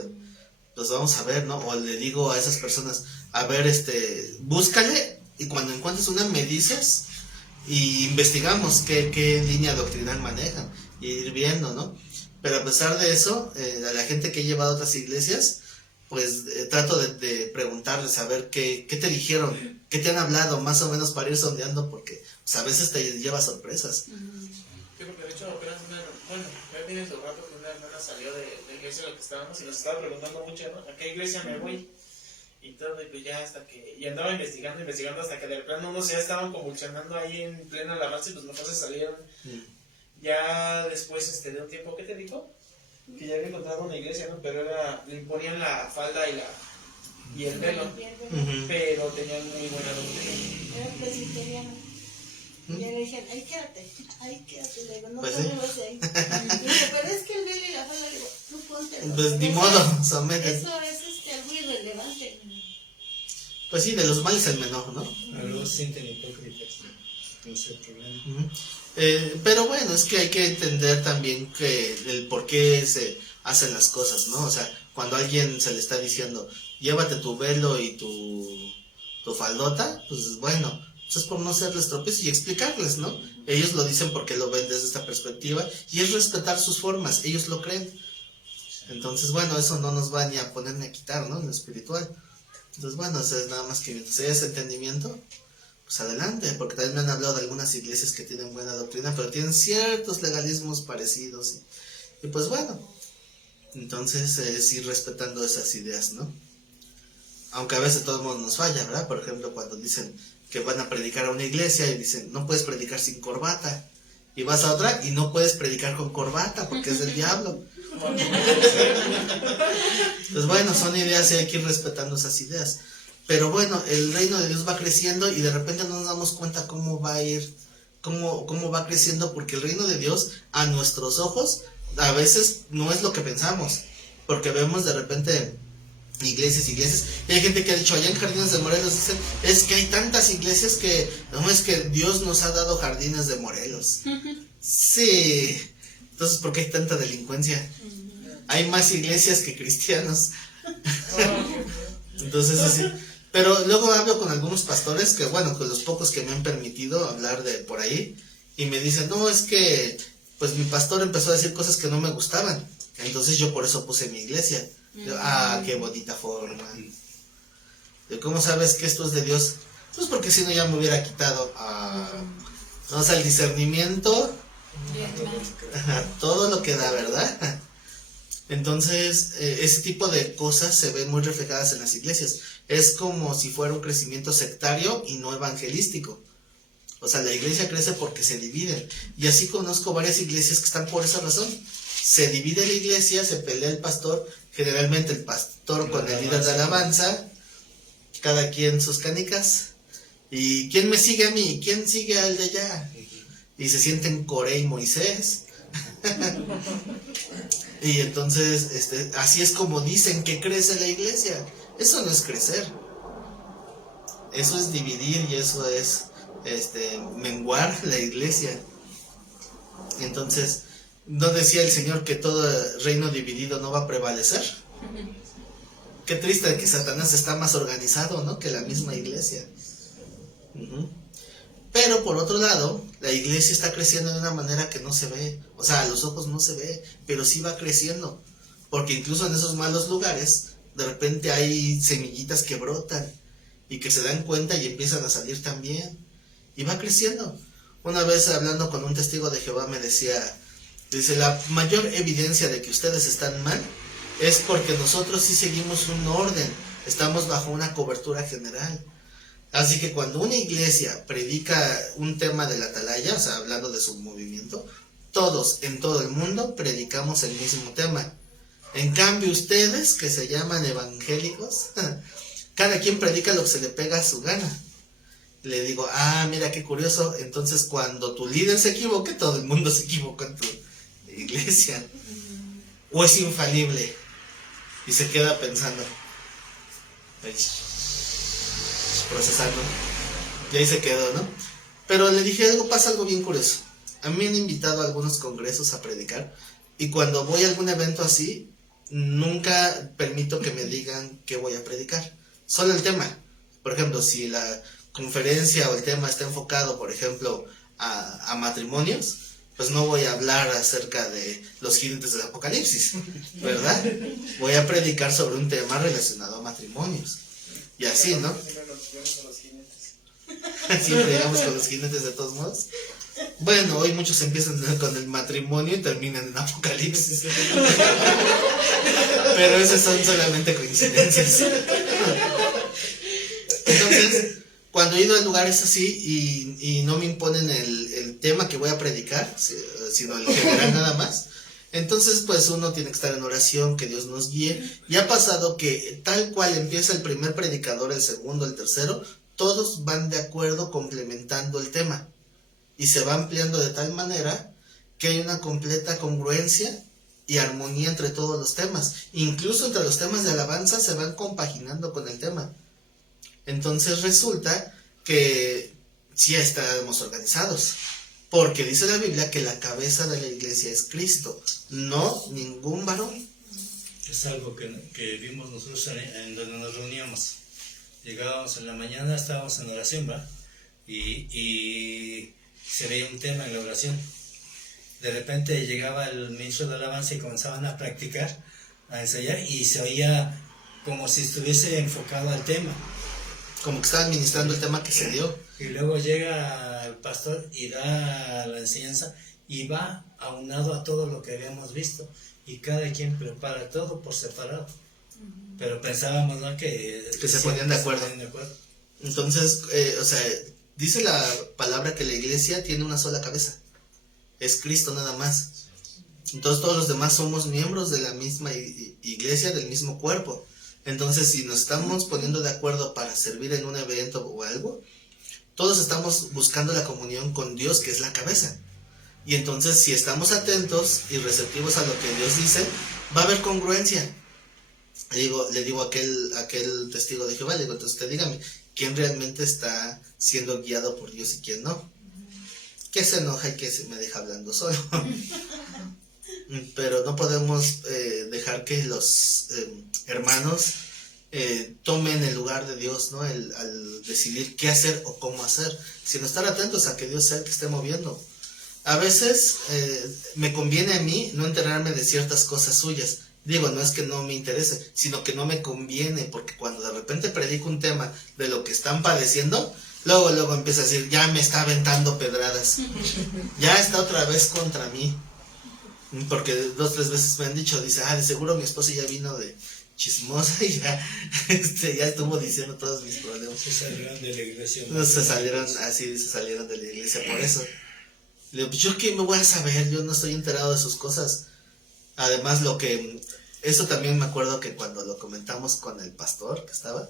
Pues vamos a ver, ¿no? O le digo a esas personas, a ver, búscale, y cuando encuentres una me dices, y investigamos qué línea doctrinal manejan, y ir viendo, ¿no? Pero a pesar de eso, a la gente que he llevado a otras iglesias, pues trato de preguntarles, a ver qué te dijeron, qué te han hablado, más o menos para ir sondeando, porque pues, a veces te lleva sorpresas. Sí, porque de hecho apenas ya tiene su rato que una hermana salió de la iglesia en la que estábamos y nos estaba preguntando mucho, ¿no? ¿A qué iglesia me voy? Y todo, y pues ya y andaba investigando hasta que de plano unos ya estaban convulsionando ahí en plena alabanza y pues mejor se salieron. Ya después de un tiempo, ¿qué te dijo? Que ya había encontrado una iglesia, ¿no? Pero le imponían la falda y el velo, pero tenían muy buena doctrina. Era presbiteriano. Y le dije, ahí quédate. Le digo, no Pues te muevas de ahí. Y dice, pero es que el velo y la falda, le digo, tú ponte. Pues ni modo, somete. Eso es algo irrelevante. Pues sí, de los males el menor, ¿no? Algunos se sienten hipócritas, no es el problema. Pero bueno, es que hay que entender también que el por qué se hacen las cosas, ¿no? O sea, cuando a alguien se le está diciendo, llévate tu velo y tu faldota, pues bueno, pues es por no serles tropiezo y explicarles, ¿no? Ellos lo dicen porque lo ven desde esta perspectiva y es respetar sus formas, ellos lo creen. Entonces, bueno, eso no nos va ni a poner ni a quitar, ¿no? En lo espiritual. Entonces, bueno, eso es nada más que mientras haya ese entendimiento, pues adelante, porque también me han hablado de algunas iglesias que tienen buena doctrina, pero tienen ciertos legalismos parecidos. Y pues bueno, entonces es ir respetando esas ideas, ¿no? Aunque a veces todo el mundo nos falla, ¿verdad? Por ejemplo, cuando dicen que van a predicar a una iglesia y dicen, no puedes predicar sin corbata. Y vas a otra y no puedes predicar con corbata porque es del diablo. Pues bueno, son ideas y hay que ir respetando esas ideas. Pero bueno, el reino de Dios va creciendo y de repente no nos damos cuenta cómo va a ir, cómo va creciendo, porque el reino de Dios a nuestros ojos a veces no es lo que pensamos, porque vemos de repente iglesias, y hay gente que ha dicho allá en Jardines de Morelos, dicen, es que hay tantas iglesias que no es que Dios nos ha dado Jardines de Morelos. Sí, entonces ¿por qué hay tanta delincuencia? Hay más iglesias que cristianos. Entonces así. Pero luego hablo con algunos pastores que, bueno, con los pocos que me han permitido hablar de por ahí, y me dicen, no, es que pues mi pastor empezó a decir cosas que no me gustaban, entonces yo por eso puse mi iglesia. Yo, qué bonita forma. Yo, ¿cómo sabes que esto es de Dios? Pues porque si no ya me hubiera quitado o sea, el discernimiento Ajá, todo lo que da, ¿verdad? Entonces, ese tipo de cosas se ven muy reflejadas en las iglesias. Es como si fuera un crecimiento sectario y no evangelístico. O sea, la iglesia crece porque se dividen. Y así conozco varias iglesias que están por esa razón. Se divide la iglesia, se pelea el pastor, generalmente el pastor con el líder de alabanza, cada quien sus canicas. ¿Y quién me sigue a mí? ¿Quién sigue al de allá? Y se sienten Coré y Moisés. Y entonces, así es como dicen que crece la iglesia. Eso no es crecer. Eso es dividir y eso es menguar la iglesia. Entonces, ¿no decía el Señor que todo reino dividido no va a prevalecer? Qué triste que Satanás está más organizado, ¿no?, que la misma iglesia. Pero por otro lado, la iglesia está creciendo de una manera que no se ve. O sea, a los ojos no se ve, pero sí va creciendo. Porque incluso en esos malos lugares, de repente hay semillitas que brotan y que se dan cuenta y empiezan a salir también. Y va creciendo. Una vez hablando con un testigo de Jehová me decía, dice, la mayor evidencia de que ustedes están mal es porque nosotros sí seguimos un orden, estamos bajo una cobertura general. Así que cuando una iglesia predica un tema de la atalaya, o sea, hablando de su movimiento, todos en todo el mundo predicamos el mismo tema. En cambio, ustedes, que se llaman evangélicos, cada quien predica lo que se le pega a su gana. Le digo, mira qué curioso, entonces cuando tu líder se equivoque, todo el mundo se equivoca en tu iglesia. O es infalible. Y se queda pensando, procesando. Y ahí se quedó, ¿no? Pero le dije, pasa algo bien curioso. A mí me han invitado a algunos congresos a predicar. Y cuando voy a algún evento así, nunca permito que me digan qué voy a predicar. Solo el tema. Por ejemplo, si la conferencia o el tema está enfocado, por ejemplo, a matrimonios, pues no voy a hablar acerca de los jinetes del Apocalipsis, ¿verdad? Voy a predicar sobre un tema relacionado a matrimonios. Y así, ¿no? Siempre llegamos con los jinetes de todos modos. Bueno, hoy muchos empiezan con el matrimonio y terminan en Apocalipsis. Pero esas son solamente coincidencias. Entonces, cuando he ido a lugares así y no me imponen el tema que voy a predicar, sino el general nada más, entonces pues uno tiene que estar en oración, que Dios nos guíe. Y ha pasado que tal cual empieza el primer predicador, el segundo, el tercero, todos van de acuerdo complementando el tema. Y se va ampliando de tal manera que hay una completa congruencia y armonía entre todos los temas. Incluso entre los temas de alabanza se van compaginando con el tema. Entonces resulta que sí estamos organizados, porque dice la Biblia que la cabeza de la iglesia es Cristo, no ningún varón. Es algo que vimos nosotros en donde nos reuníamos. Llegábamos en la mañana, estábamos en oración, ¿va? Y se veía un tema en la oración. De repente llegaba el ministro de alabanza y comenzaban a practicar, a ensayar, y se oía como si estuviese enfocado al tema. Como que está administrando el tema que se dio. Y luego llega el pastor y da la enseñanza y va aunado a todo lo que habíamos visto. Y cada quien prepara todo por separado. Pero pensábamos, ¿no?, que se ponían de acuerdo. Entonces, dice la palabra que la iglesia tiene una sola cabeza. Es Cristo nada más. Entonces todos los demás somos miembros de la misma iglesia, del mismo cuerpo. Entonces, si nos estamos poniendo de acuerdo para servir en un evento o algo, todos estamos buscando la comunión con Dios, que es la cabeza. Y entonces, si estamos atentos y receptivos a lo que Dios dice, va a haber congruencia. Le digo a aquel testigo de Jehová, le digo, entonces usted dígame, ¿quién realmente está siendo guiado por Dios y quién no? Que se enoja y que se me deja hablando solo. Pero no podemos dejar que los hermanos tomen el lugar de Dios, ¿no? Al decidir qué hacer o cómo hacer, sino estar atentos a que Dios sea el que esté moviendo. A veces me conviene a mí no enterarme de ciertas cosas suyas. Digo, no es que no me interese, sino que no me conviene, porque cuando de repente predico un tema de lo que están padeciendo, luego empieza a decir, ya me está aventando pedradas, ya está otra vez contra mí, porque 2 o 3 veces me han dicho, dice, de seguro mi esposa ya vino de chismosa y ya, ya estuvo diciendo todos mis problemas. Se salieron de la iglesia. Se salieron de la iglesia por eso. Le digo, pues yo qué me voy a saber, yo no estoy enterado de sus cosas. Además eso también me acuerdo que cuando lo comentamos con el pastor que estaba,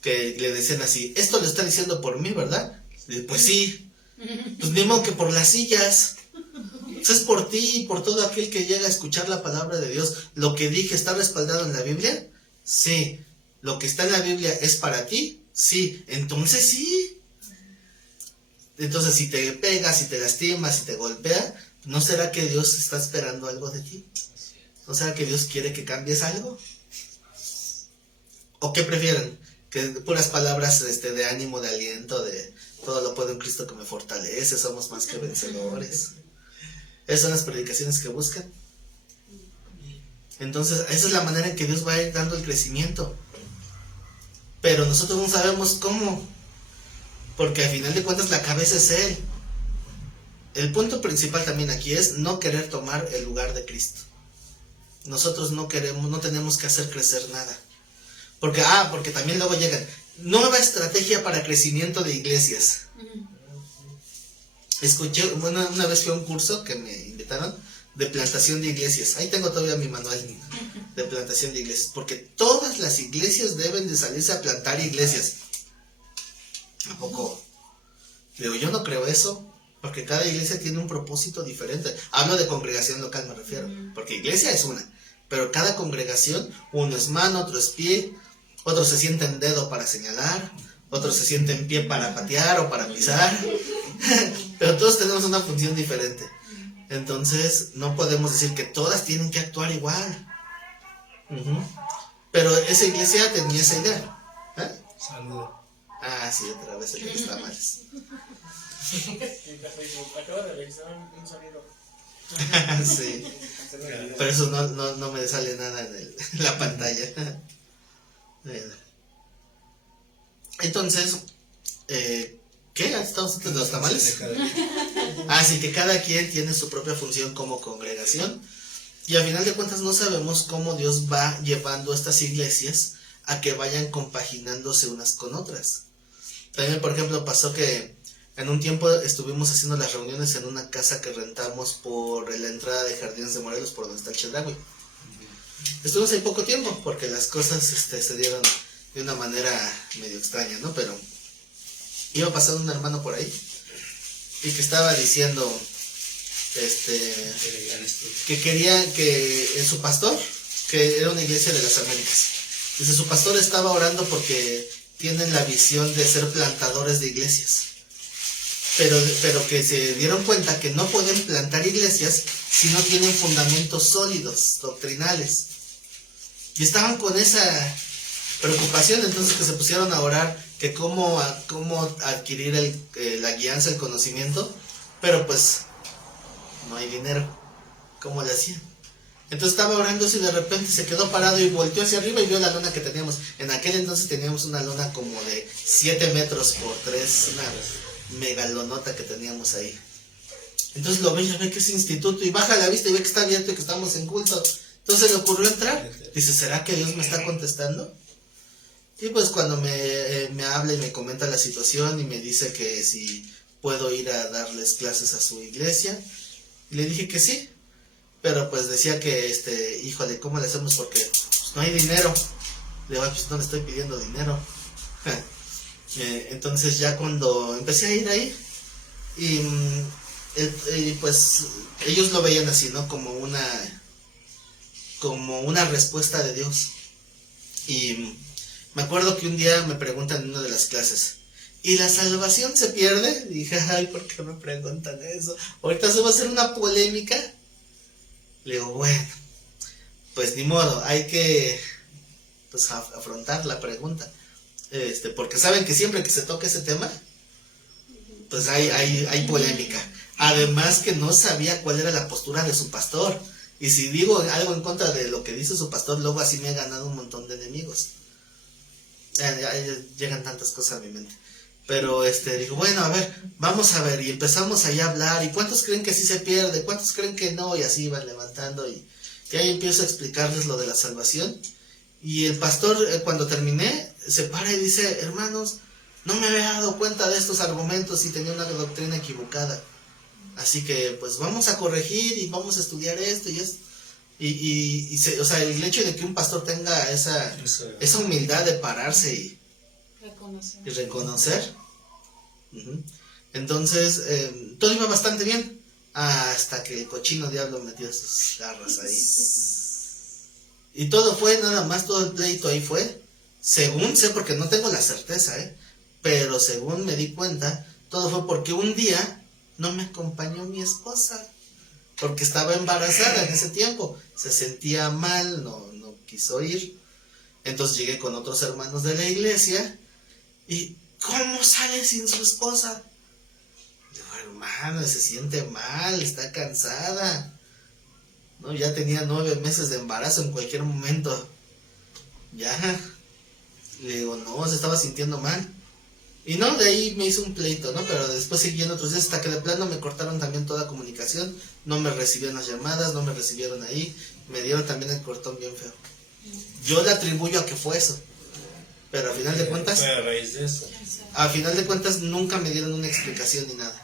que le decían así, esto lo está diciendo por mí, ¿verdad? Le digo, pues sí, pues ni modo que por las sillas, pues es por ti y por todo aquel que llega a escuchar la palabra de Dios. Lo que dije está respaldado en la Biblia, sí. Lo que está en la Biblia es para ti, sí. Entonces sí. Entonces si te pegas, si te lastimas, si te golpea, ¿no será que Dios está esperando algo de ti? ¿No será que Dios quiere que cambies algo? ¿O qué prefieren? Que puras palabras de ánimo, de aliento, de todo lo puedo en Cristo que me fortalece, somos más que vencedores. Esas son las predicaciones que buscan. Entonces, esa es la manera en que Dios va a ir dando el crecimiento. Pero nosotros no sabemos cómo. Porque al final de cuentas la cabeza es Él. El punto principal también aquí es no querer tomar el lugar de Cristo. Nosotros no tenemos que hacer crecer nada. Porque también luego llegan, nueva estrategia para crecimiento de iglesias. Escuché, una vez fui a un curso que me invitaron de plantación de iglesias. Ahí tengo todavía mi manual de plantación de iglesias. Porque todas las iglesias deben de salirse a plantar iglesias. ¿A poco? Digo, yo no creo eso. Porque cada iglesia tiene un propósito diferente. Hablo de congregación local, me refiero. Porque iglesia es una. Pero cada congregación, uno es mano, otro es pie, otro se sienta en dedo para señalar, otro se sienta en pie para patear o para pisar. Pero todos tenemos una función diferente. Entonces, no podemos decir que todas tienen que actuar igual. Pero esa iglesia tenía esa idea. Saludo. Sí, otra vez el de los tamales. Acabo de revisar un sonido. Sí. Pero eso no me sale nada en la pantalla. Entonces, ¿qué? ¿Estamos antes de los tamales? Sí, que cada quien tiene su propia función como congregación. Y al final de cuentas no sabemos cómo Dios va llevando estas iglesias a que vayan compaginándose unas con otras. También, por ejemplo, pasó que en un tiempo estuvimos haciendo las reuniones en una casa que rentamos por la entrada de Jardines de Morelos, por donde está el Chedraui. Estuvimos ahí poco tiempo, porque las cosas se dieron de una manera medio extraña, ¿no? Pero iba pasando un hermano por ahí, y que estaba diciendo, que quería que su pastor, que era una iglesia de las Américas, dice, su pastor estaba orando porque tienen la visión de ser plantadores de iglesias. Pero que se dieron cuenta que no pueden plantar iglesias si no tienen fundamentos sólidos, doctrinales. Y estaban con esa preocupación, entonces que se pusieron a orar que cómo adquirir la guianza, el conocimiento, pero pues no hay dinero. ¿Cómo le hacían? Entonces estaba orando y de repente se quedó parado y volteó hacia arriba y vio la lona que teníamos. En aquel entonces teníamos una lona como de 7 metros por 3, una megalonota que teníamos ahí. Entonces lo ve, ya ve que es instituto y baja la vista y ve que está abierto y que estamos en culto. Entonces le ocurrió entrar. Dice, ¿será que Dios me está contestando? Y pues cuando me habla y me comenta la situación y me dice que si puedo ir a darles clases a su iglesia, y le dije que sí. Pero pues decía que, híjole, ¿cómo le hacemos? Porque pues, no hay dinero. Le digo, pues no le estoy pidiendo dinero. Entonces ya cuando empecé a ir ahí, y pues ellos lo veían así, ¿no? Como una respuesta de Dios. Y me acuerdo que un día me preguntan en una de las clases, ¿y la salvación se pierde? Y dije, ay, ¿por qué me preguntan eso? Ahorita se va a hacer una polémica. Le digo, bueno, pues ni modo, hay que pues afrontar la pregunta. Porque saben que siempre que se toca ese tema, pues hay polémica. Además que no sabía cuál era la postura de su pastor. Y si digo algo en contra de lo que dice su pastor, luego así me he ganado un montón de enemigos. Llegan tantas cosas a mi mente. Pero dijo, bueno, a ver, vamos a ver, y empezamos ahí a hablar, ¿y cuántos creen que sí se pierde? ¿Cuántos creen que no? Y así iban levantando, y ahí empiezo a explicarles lo de la salvación. Y el pastor, cuando terminé, se para y dice, hermanos, no me había dado cuenta de estos argumentos y tenía una doctrina equivocada. Así que, pues, vamos a corregir y vamos a estudiar esto y esto. O sea, el hecho de que un pastor tenga esa humildad de pararse y reconocer. Entonces, todo iba bastante bien, hasta que el cochino diablo metió sus garras ahí. Y todo fue, nada más, todo el pleito ahí fue, según sé, porque no tengo la certeza, pero según me di cuenta, todo fue porque un día no me acompañó mi esposa, porque estaba embarazada en ese tiempo, se sentía mal, no quiso ir. Entonces llegué con otros hermanos de la iglesia, y ¿cómo sale sin su esposa? Digo, hermano, se siente mal, está cansada. No, ya tenía 9 meses de embarazo, en cualquier momento. Ya. Le digo, no, se estaba sintiendo mal. Y no, de ahí me hizo un pleito, ¿no? Pero después siguiendo otros días, hasta que de plano me cortaron también toda comunicación. No me recibían las llamadas, no me recibieron ahí. Me dieron también el cortón bien feo. Yo le atribuyo a que fue eso. Pero a final de cuentas, fue a raíz de eso. a final de cuentas nunca me dieron una explicación ni nada.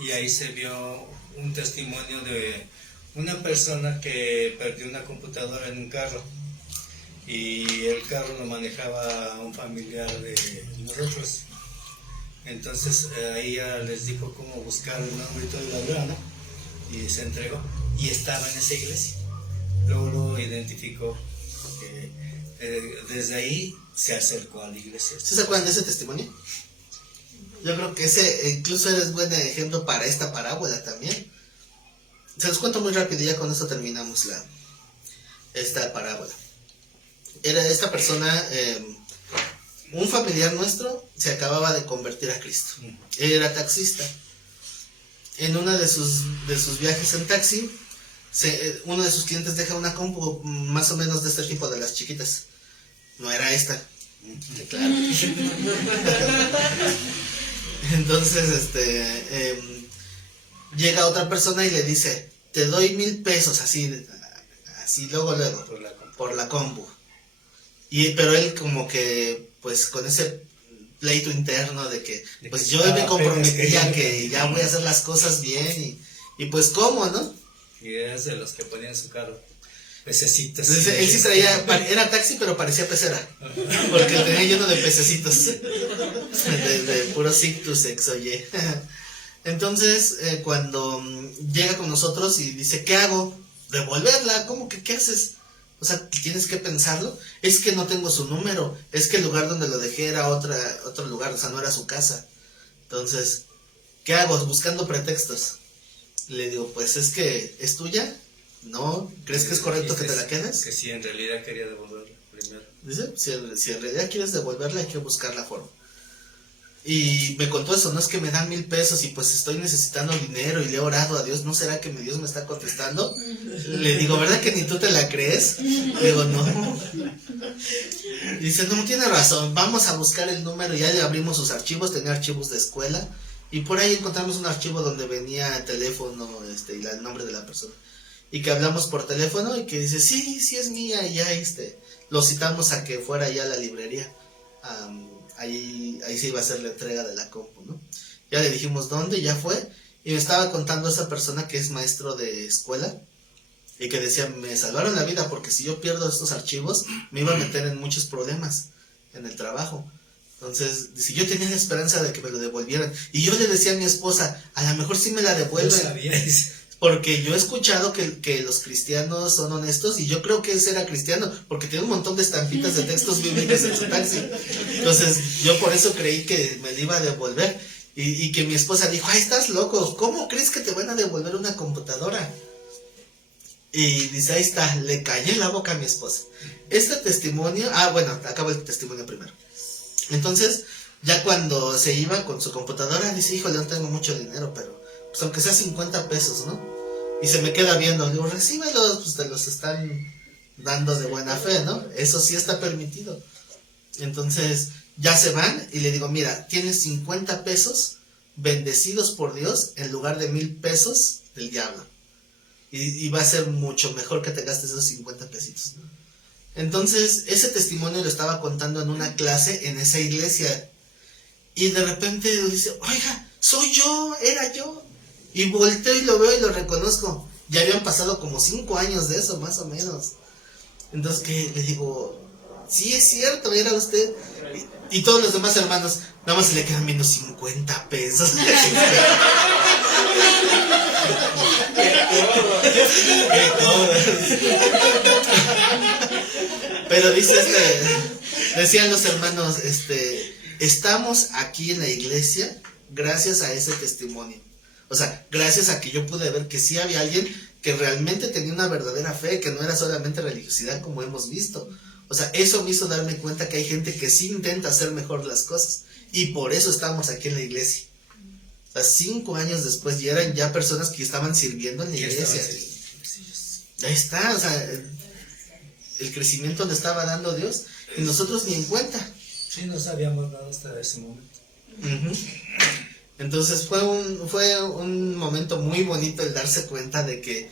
Y ahí se vio un testimonio de una persona que perdió una computadora en un carro. Y el carro lo manejaba un familiar de nosotros. Entonces ahí ya les dijo cómo buscar el nombre y todo, y la verdad, ¿no? Y se entregó. Y estaba en esa iglesia. Luego lo identificó. Desde ahí se acercó a la iglesia. ¿Sí se acuerdan de ese testimonio? Yo creo que ese incluso eres buen ejemplo para esta parábola también. Se los cuento muy rápido y ya con eso terminamos esta parábola. Era esta persona, un familiar nuestro se acababa de convertir a Cristo. Era taxista. En uno de sus viajes en taxi, uno de sus clientes deja una compu más o menos de este tipo, de las chiquitas. No era esta. Claro. Entonces, llega otra persona y le dice, te doy 1,000 pesos, así luego, por la compu. Pero él como que, pues con ese pleito interno de que pues yo me comprometía que ya voy a hacer las cosas bien y pues cómo, ¿no? Y eras de los que ponían su carro pececitos. Entonces, él sí traía, era taxi pero parecía pecera, porque lo tenía lleno de pececitos, de puro Sictus ex, oye. Entonces, cuando llega con nosotros y dice, ¿qué hago? ¿Devolverla? ¿Cómo que qué haces? O sea, tienes que pensarlo. Es que no tengo su número. Es que el lugar donde lo dejé era otro lugar, o sea, no era su casa. Entonces, ¿qué hago? Buscando pretextos. Le digo, pues es que es tuya. ¿No? ¿Crees que es correcto que te la quedes? Que sí, en realidad quería devolverla primero. Dice, si en realidad quieres devolverla, hay que buscar la forma. Y me contó eso, no es que me dan 1,000 pesos y pues estoy necesitando dinero y le he orado a Dios, ¿no será que Dios me está contestando? Le digo, ¿verdad que ni tú te la crees? Le digo, no. Dice, no, tiene razón, vamos a buscar el número. Y ya le abrimos sus archivos, tenía archivos de escuela. Y por ahí encontramos un archivo donde venía el teléfono y el nombre de la persona. Y que hablamos por teléfono y que dice, sí es mía. Y ya lo citamos a que fuera ya a la librería. Ahí se iba a hacer la entrega de la compu, ¿no? Ya le dijimos dónde, ya fue. Y me estaba contando esa persona que es maestro de escuela y que decía, me salvaron la vida porque si yo pierdo estos archivos me iba a meter en muchos problemas en el trabajo. Entonces, si yo tenía la esperanza de que me lo devolvieran, y yo le decía a mi esposa, a lo mejor sí me la devuelven, porque yo he escuchado que los cristianos son honestos, y yo creo que ese era cristiano, porque tiene un montón de estampitas de textos bíblicos en su taxi. Entonces, yo por eso creí que me la iba a devolver, y que mi esposa dijo, ay, estás loco, ¿cómo crees que te van a devolver una computadora? Y dice, ahí está, le callé la boca a mi esposa. Este testimonio, bueno, acabo el testimonio primero. Entonces, ya cuando se iba con su computadora, dice, híjole, no tengo mucho dinero, pero pues aunque sea 50 pesos, ¿no? Y se me queda viendo, digo, recíbelos, pues te los están dando de buena fe, ¿no? Eso sí está permitido. Entonces, Ya se van y le digo, mira, tienes 50 pesos bendecidos por Dios en lugar de 1,000 pesos del diablo. Y va a ser mucho mejor que te gastes esos 50 pesitos. Entonces, ese testimonio lo estaba contando en una clase en esa iglesia. Y de repente dice, oiga, soy yo, era yo. Y volteo y lo veo y lo reconozco. Ya habían pasado como 5 años de eso, más o menos. Entonces, que le digo, sí es cierto, era usted. Y todos los demás hermanos, nada más se le quedan menos 50 pesos. Pero dice decían los hermanos, estamos aquí en la iglesia gracias a ese testimonio. O sea, gracias a que yo pude ver que sí había alguien que realmente tenía una verdadera fe, que no era solamente religiosidad como hemos visto. O sea, eso me hizo darme cuenta que hay gente que sí intenta hacer mejor las cosas. Y por eso estamos aquí en la iglesia. O sea, 5 años después ya eran ya personas que estaban sirviendo en la iglesia. Ahí está, o sea, el crecimiento le estaba dando Dios y nosotros ni en cuenta. Sí, no sabíamos nada hasta ese momento. Entonces fue un momento muy bonito el darse cuenta de que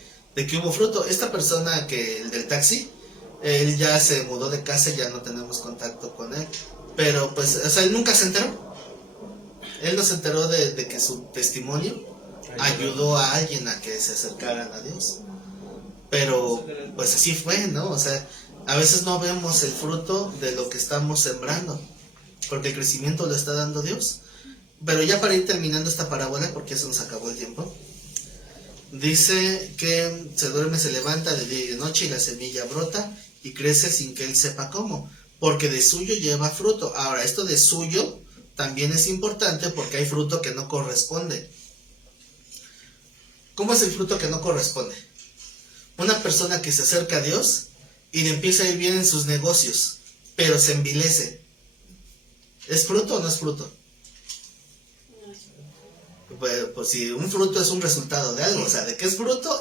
hubo fruto. Esta persona el del taxi, él ya se mudó de casa y ya no tenemos contacto con él. Pero pues, o sea, él nunca se enteró. Él no se enteró de que su testimonio ayudó a alguien a que se acercaran a Dios. Pero pues así fue, ¿no? O sea, a veces no vemos el fruto de lo que estamos sembrando, porque el crecimiento lo está dando Dios. Pero ya para ir terminando esta parábola, porque ya se nos acabó el tiempo, dice que se duerme, se levanta de día y de noche y la semilla brota y crece sin que él sepa cómo, porque de suyo lleva fruto. Ahora, esto de suyo también es importante porque hay fruto que no corresponde. ¿Cómo es el fruto que no corresponde? Una persona que se acerca a Dios y le empieza a ir bien en sus negocios, pero se envilece. ¿Es fruto o no es fruto? Pues si un fruto es un resultado de algo, o sea, ¿de qué es fruto,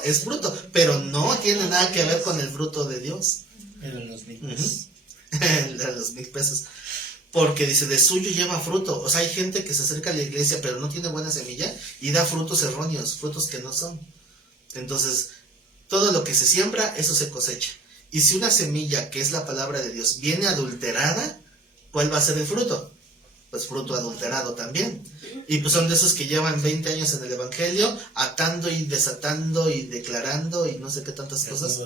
pero no tiene nada que ver con el fruto de Dios. Eran los 1,000 pesos. Los 1,000 pesos. Porque dice, de suyo lleva fruto. O sea, hay gente que se acerca a la iglesia, pero no tiene buena semilla y da frutos erróneos, frutos que no son. Entonces, todo lo que se siembra, eso se cosecha. Y si una semilla, que es la palabra de Dios, viene adulterada, ¿cuál va a ser el fruto? Pues fruto adulterado también. Y pues son de esos que llevan 20 años en el evangelio, atando y desatando y declarando y no sé qué tantas cosas.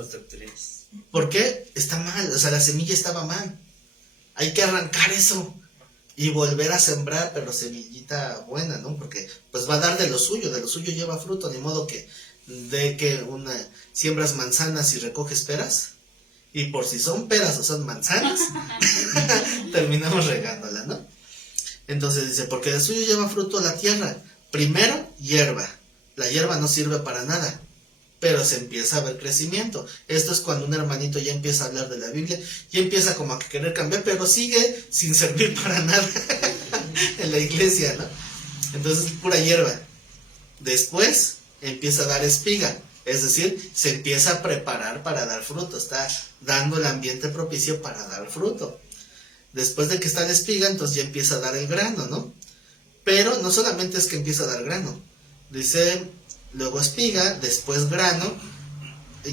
¿Por qué? Está mal, o sea, la semilla estaba mal. Hay que arrancar eso y volver a sembrar, pero semillita buena, ¿no? Porque pues va a dar de lo suyo lleva fruto, ni modo que siembras manzanas y recoges peras. Y por si son peras o son manzanas, terminamos regándola, ¿no? Entonces dice, porque de suyo lleva fruto la tierra. Primero, hierba. La hierba no sirve para nada, pero se empieza a ver crecimiento. Esto es cuando un hermanito ya empieza a hablar de la Biblia, ya empieza como a querer cambiar, pero sigue sin servir para nada en la iglesia, ¿no? Entonces, pura hierba. Después empieza a dar espiga, es decir, se empieza a preparar para dar fruto, está dando el ambiente propicio para dar fruto. Después de que está la espiga, entonces ya empieza a dar el grano, ¿no? Pero no solamente es que empieza a dar grano, dice, luego espiga, después grano,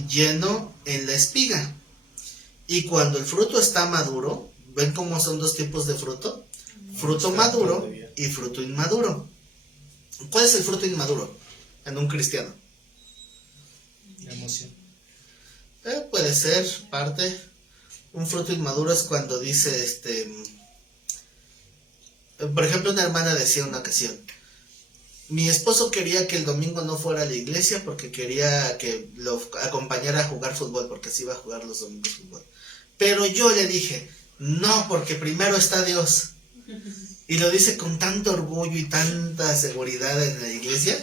lleno en la espiga. Y cuando el fruto está maduro, ¿ven cómo son dos tipos de fruto? Fruto maduro y fruto inmaduro. ¿Cuál es el fruto inmaduro en un cristiano? La emoción. Puede ser parte. Un fruto inmaduro es cuando dice, por ejemplo, una hermana decía en una ocasión, mi esposo quería que el domingo no fuera a la iglesia porque quería que lo acompañara a jugar fútbol, porque así iba a jugar los domingos fútbol. Pero yo le dije, no, porque primero está Dios. Y lo dice con tanto orgullo y tanta seguridad en la iglesia.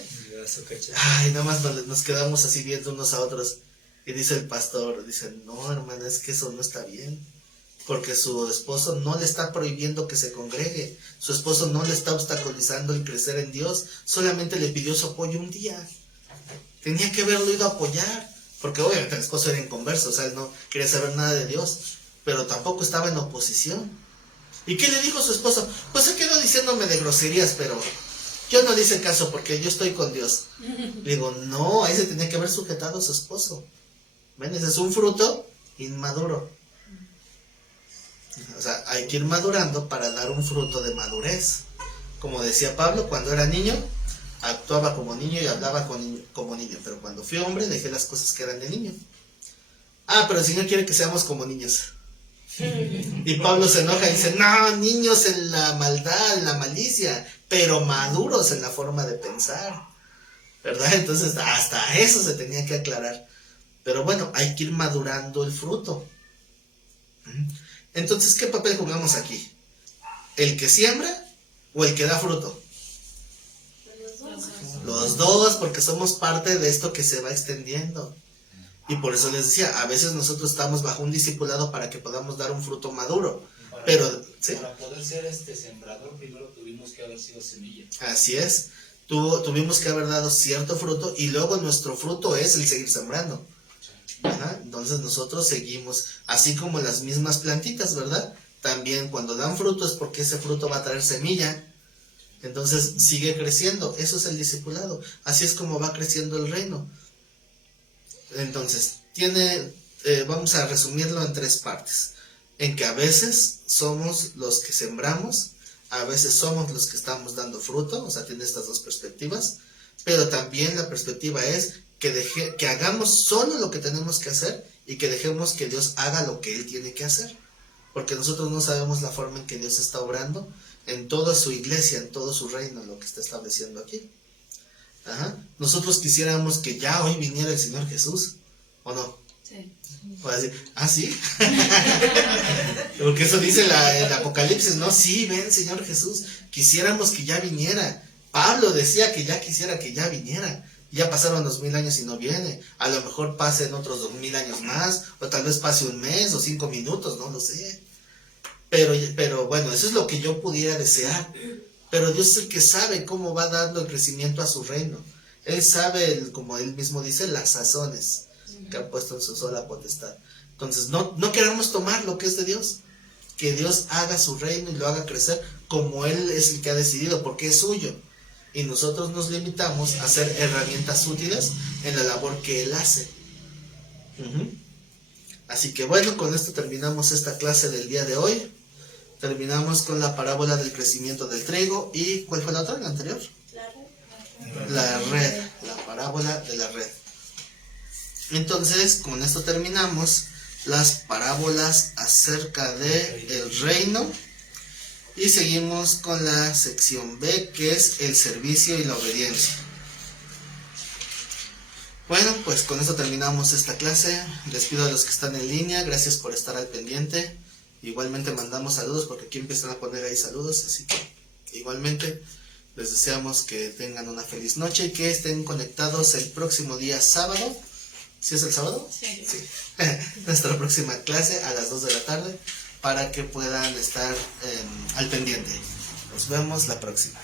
Ay, nada más nos quedamos así viendo unos a otros. Y dice el pastor, dice, no, hermana, es que eso no está bien. Porque su esposo no le está prohibiendo que se congregue. Su esposo no le está obstaculizando el crecer en Dios. Solamente le pidió su apoyo un día. Tenía que haberlo ido a apoyar. Porque obviamente el esposo era inconverso, o sea, él no quería saber nada de Dios. Pero tampoco estaba en oposición. ¿Y qué le dijo su esposo? Pues se quedó diciéndome de groserías, pero yo no le hice caso porque yo estoy con Dios. Le digo, no, ahí se tenía que haber sujetado a su esposo. ¿Ven? Ese es un fruto inmaduro. O sea, hay que ir madurando para dar un fruto de madurez. Como decía Pablo, cuando era niño, actuaba como niño y hablaba como niño. Pero cuando fui hombre, dejé las cosas que eran de niño. Ah, pero el Señor quiere que seamos como niños. Y Pablo se enoja y dice, no, niños en la maldad, en la malicia, pero maduros en la forma de pensar. ¿Verdad? Entonces, hasta eso se tenía que aclarar. Pero bueno, hay que ir madurando el fruto. Entonces, ¿qué papel jugamos aquí? ¿El que siembra o el que da fruto? Los dos, porque somos parte de esto que se va extendiendo. Y por eso les decía, a veces nosotros estamos bajo un discipulado para que podamos dar un fruto maduro. Pero, ¿sí? Para poder ser sembrador, primero tuvimos que haber sido semilla. Así es. Tuvimos que haber dado cierto fruto y luego nuestro fruto es el seguir sembrando. Ajá. Entonces nosotros seguimos, así como las mismas plantitas, ¿verdad? También cuando dan fruto es porque ese fruto va a traer semilla. Entonces sigue creciendo. Eso es el discipulado. Así es como va creciendo el reino. Entonces, vamos a resumirlo en 3 partes. En que a veces somos los que sembramos, a veces somos los que estamos dando fruto, o sea, tiene estas 2 perspectivas, pero también la perspectiva es que hagamos solo lo que tenemos que hacer y que dejemos que Dios haga lo que Él tiene que hacer, porque nosotros no sabemos la forma en que Dios está obrando en toda su iglesia, en todo su reino, lo que está estableciendo aquí. Ajá. Nosotros quisiéramos que ya hoy viniera el Señor Jesús, ¿o no? Sí. O decir, sí. Porque eso dice el Apocalipsis, ¿no? Sí, ven, Señor Jesús. Quisiéramos que ya viniera. Pablo decía que ya quisiera que ya viniera. Ya pasaron 2000 años y no viene. A lo mejor pasen otros 2000 años más, o tal vez pase un mes o 5 minutos, no lo sé. Pero bueno, eso es lo que yo pudiera desear. Pero Dios es el que sabe cómo va dando el crecimiento a su reino. Él sabe, como Él mismo dice, las sazones que ha puesto en su sola potestad. Entonces, no queramos tomar lo que es de Dios. Que Dios haga su reino y lo haga crecer como Él es el que ha decidido, porque es suyo. Y nosotros nos limitamos a ser herramientas útiles en la labor que Él hace. Así que bueno, con esto terminamos esta clase del día de hoy. Terminamos con la parábola del crecimiento del trigo. ¿Y cuál fue la otra, la anterior? La red, la parábola de la red. Entonces, con esto terminamos las parábolas acerca del reino. Y seguimos con la sección B, que es el servicio y la obediencia. Bueno, pues con esto terminamos esta clase. Les pido a los que están en línea, gracias por estar al pendiente. Igualmente mandamos saludos porque aquí empiezan a poner ahí saludos, así que igualmente les deseamos que tengan una feliz noche y que estén conectados el próximo día sábado. ¿Sí es el sábado? Sí. Nuestra próxima clase a las 2 de la tarde para que puedan estar al pendiente. Nos vemos la próxima.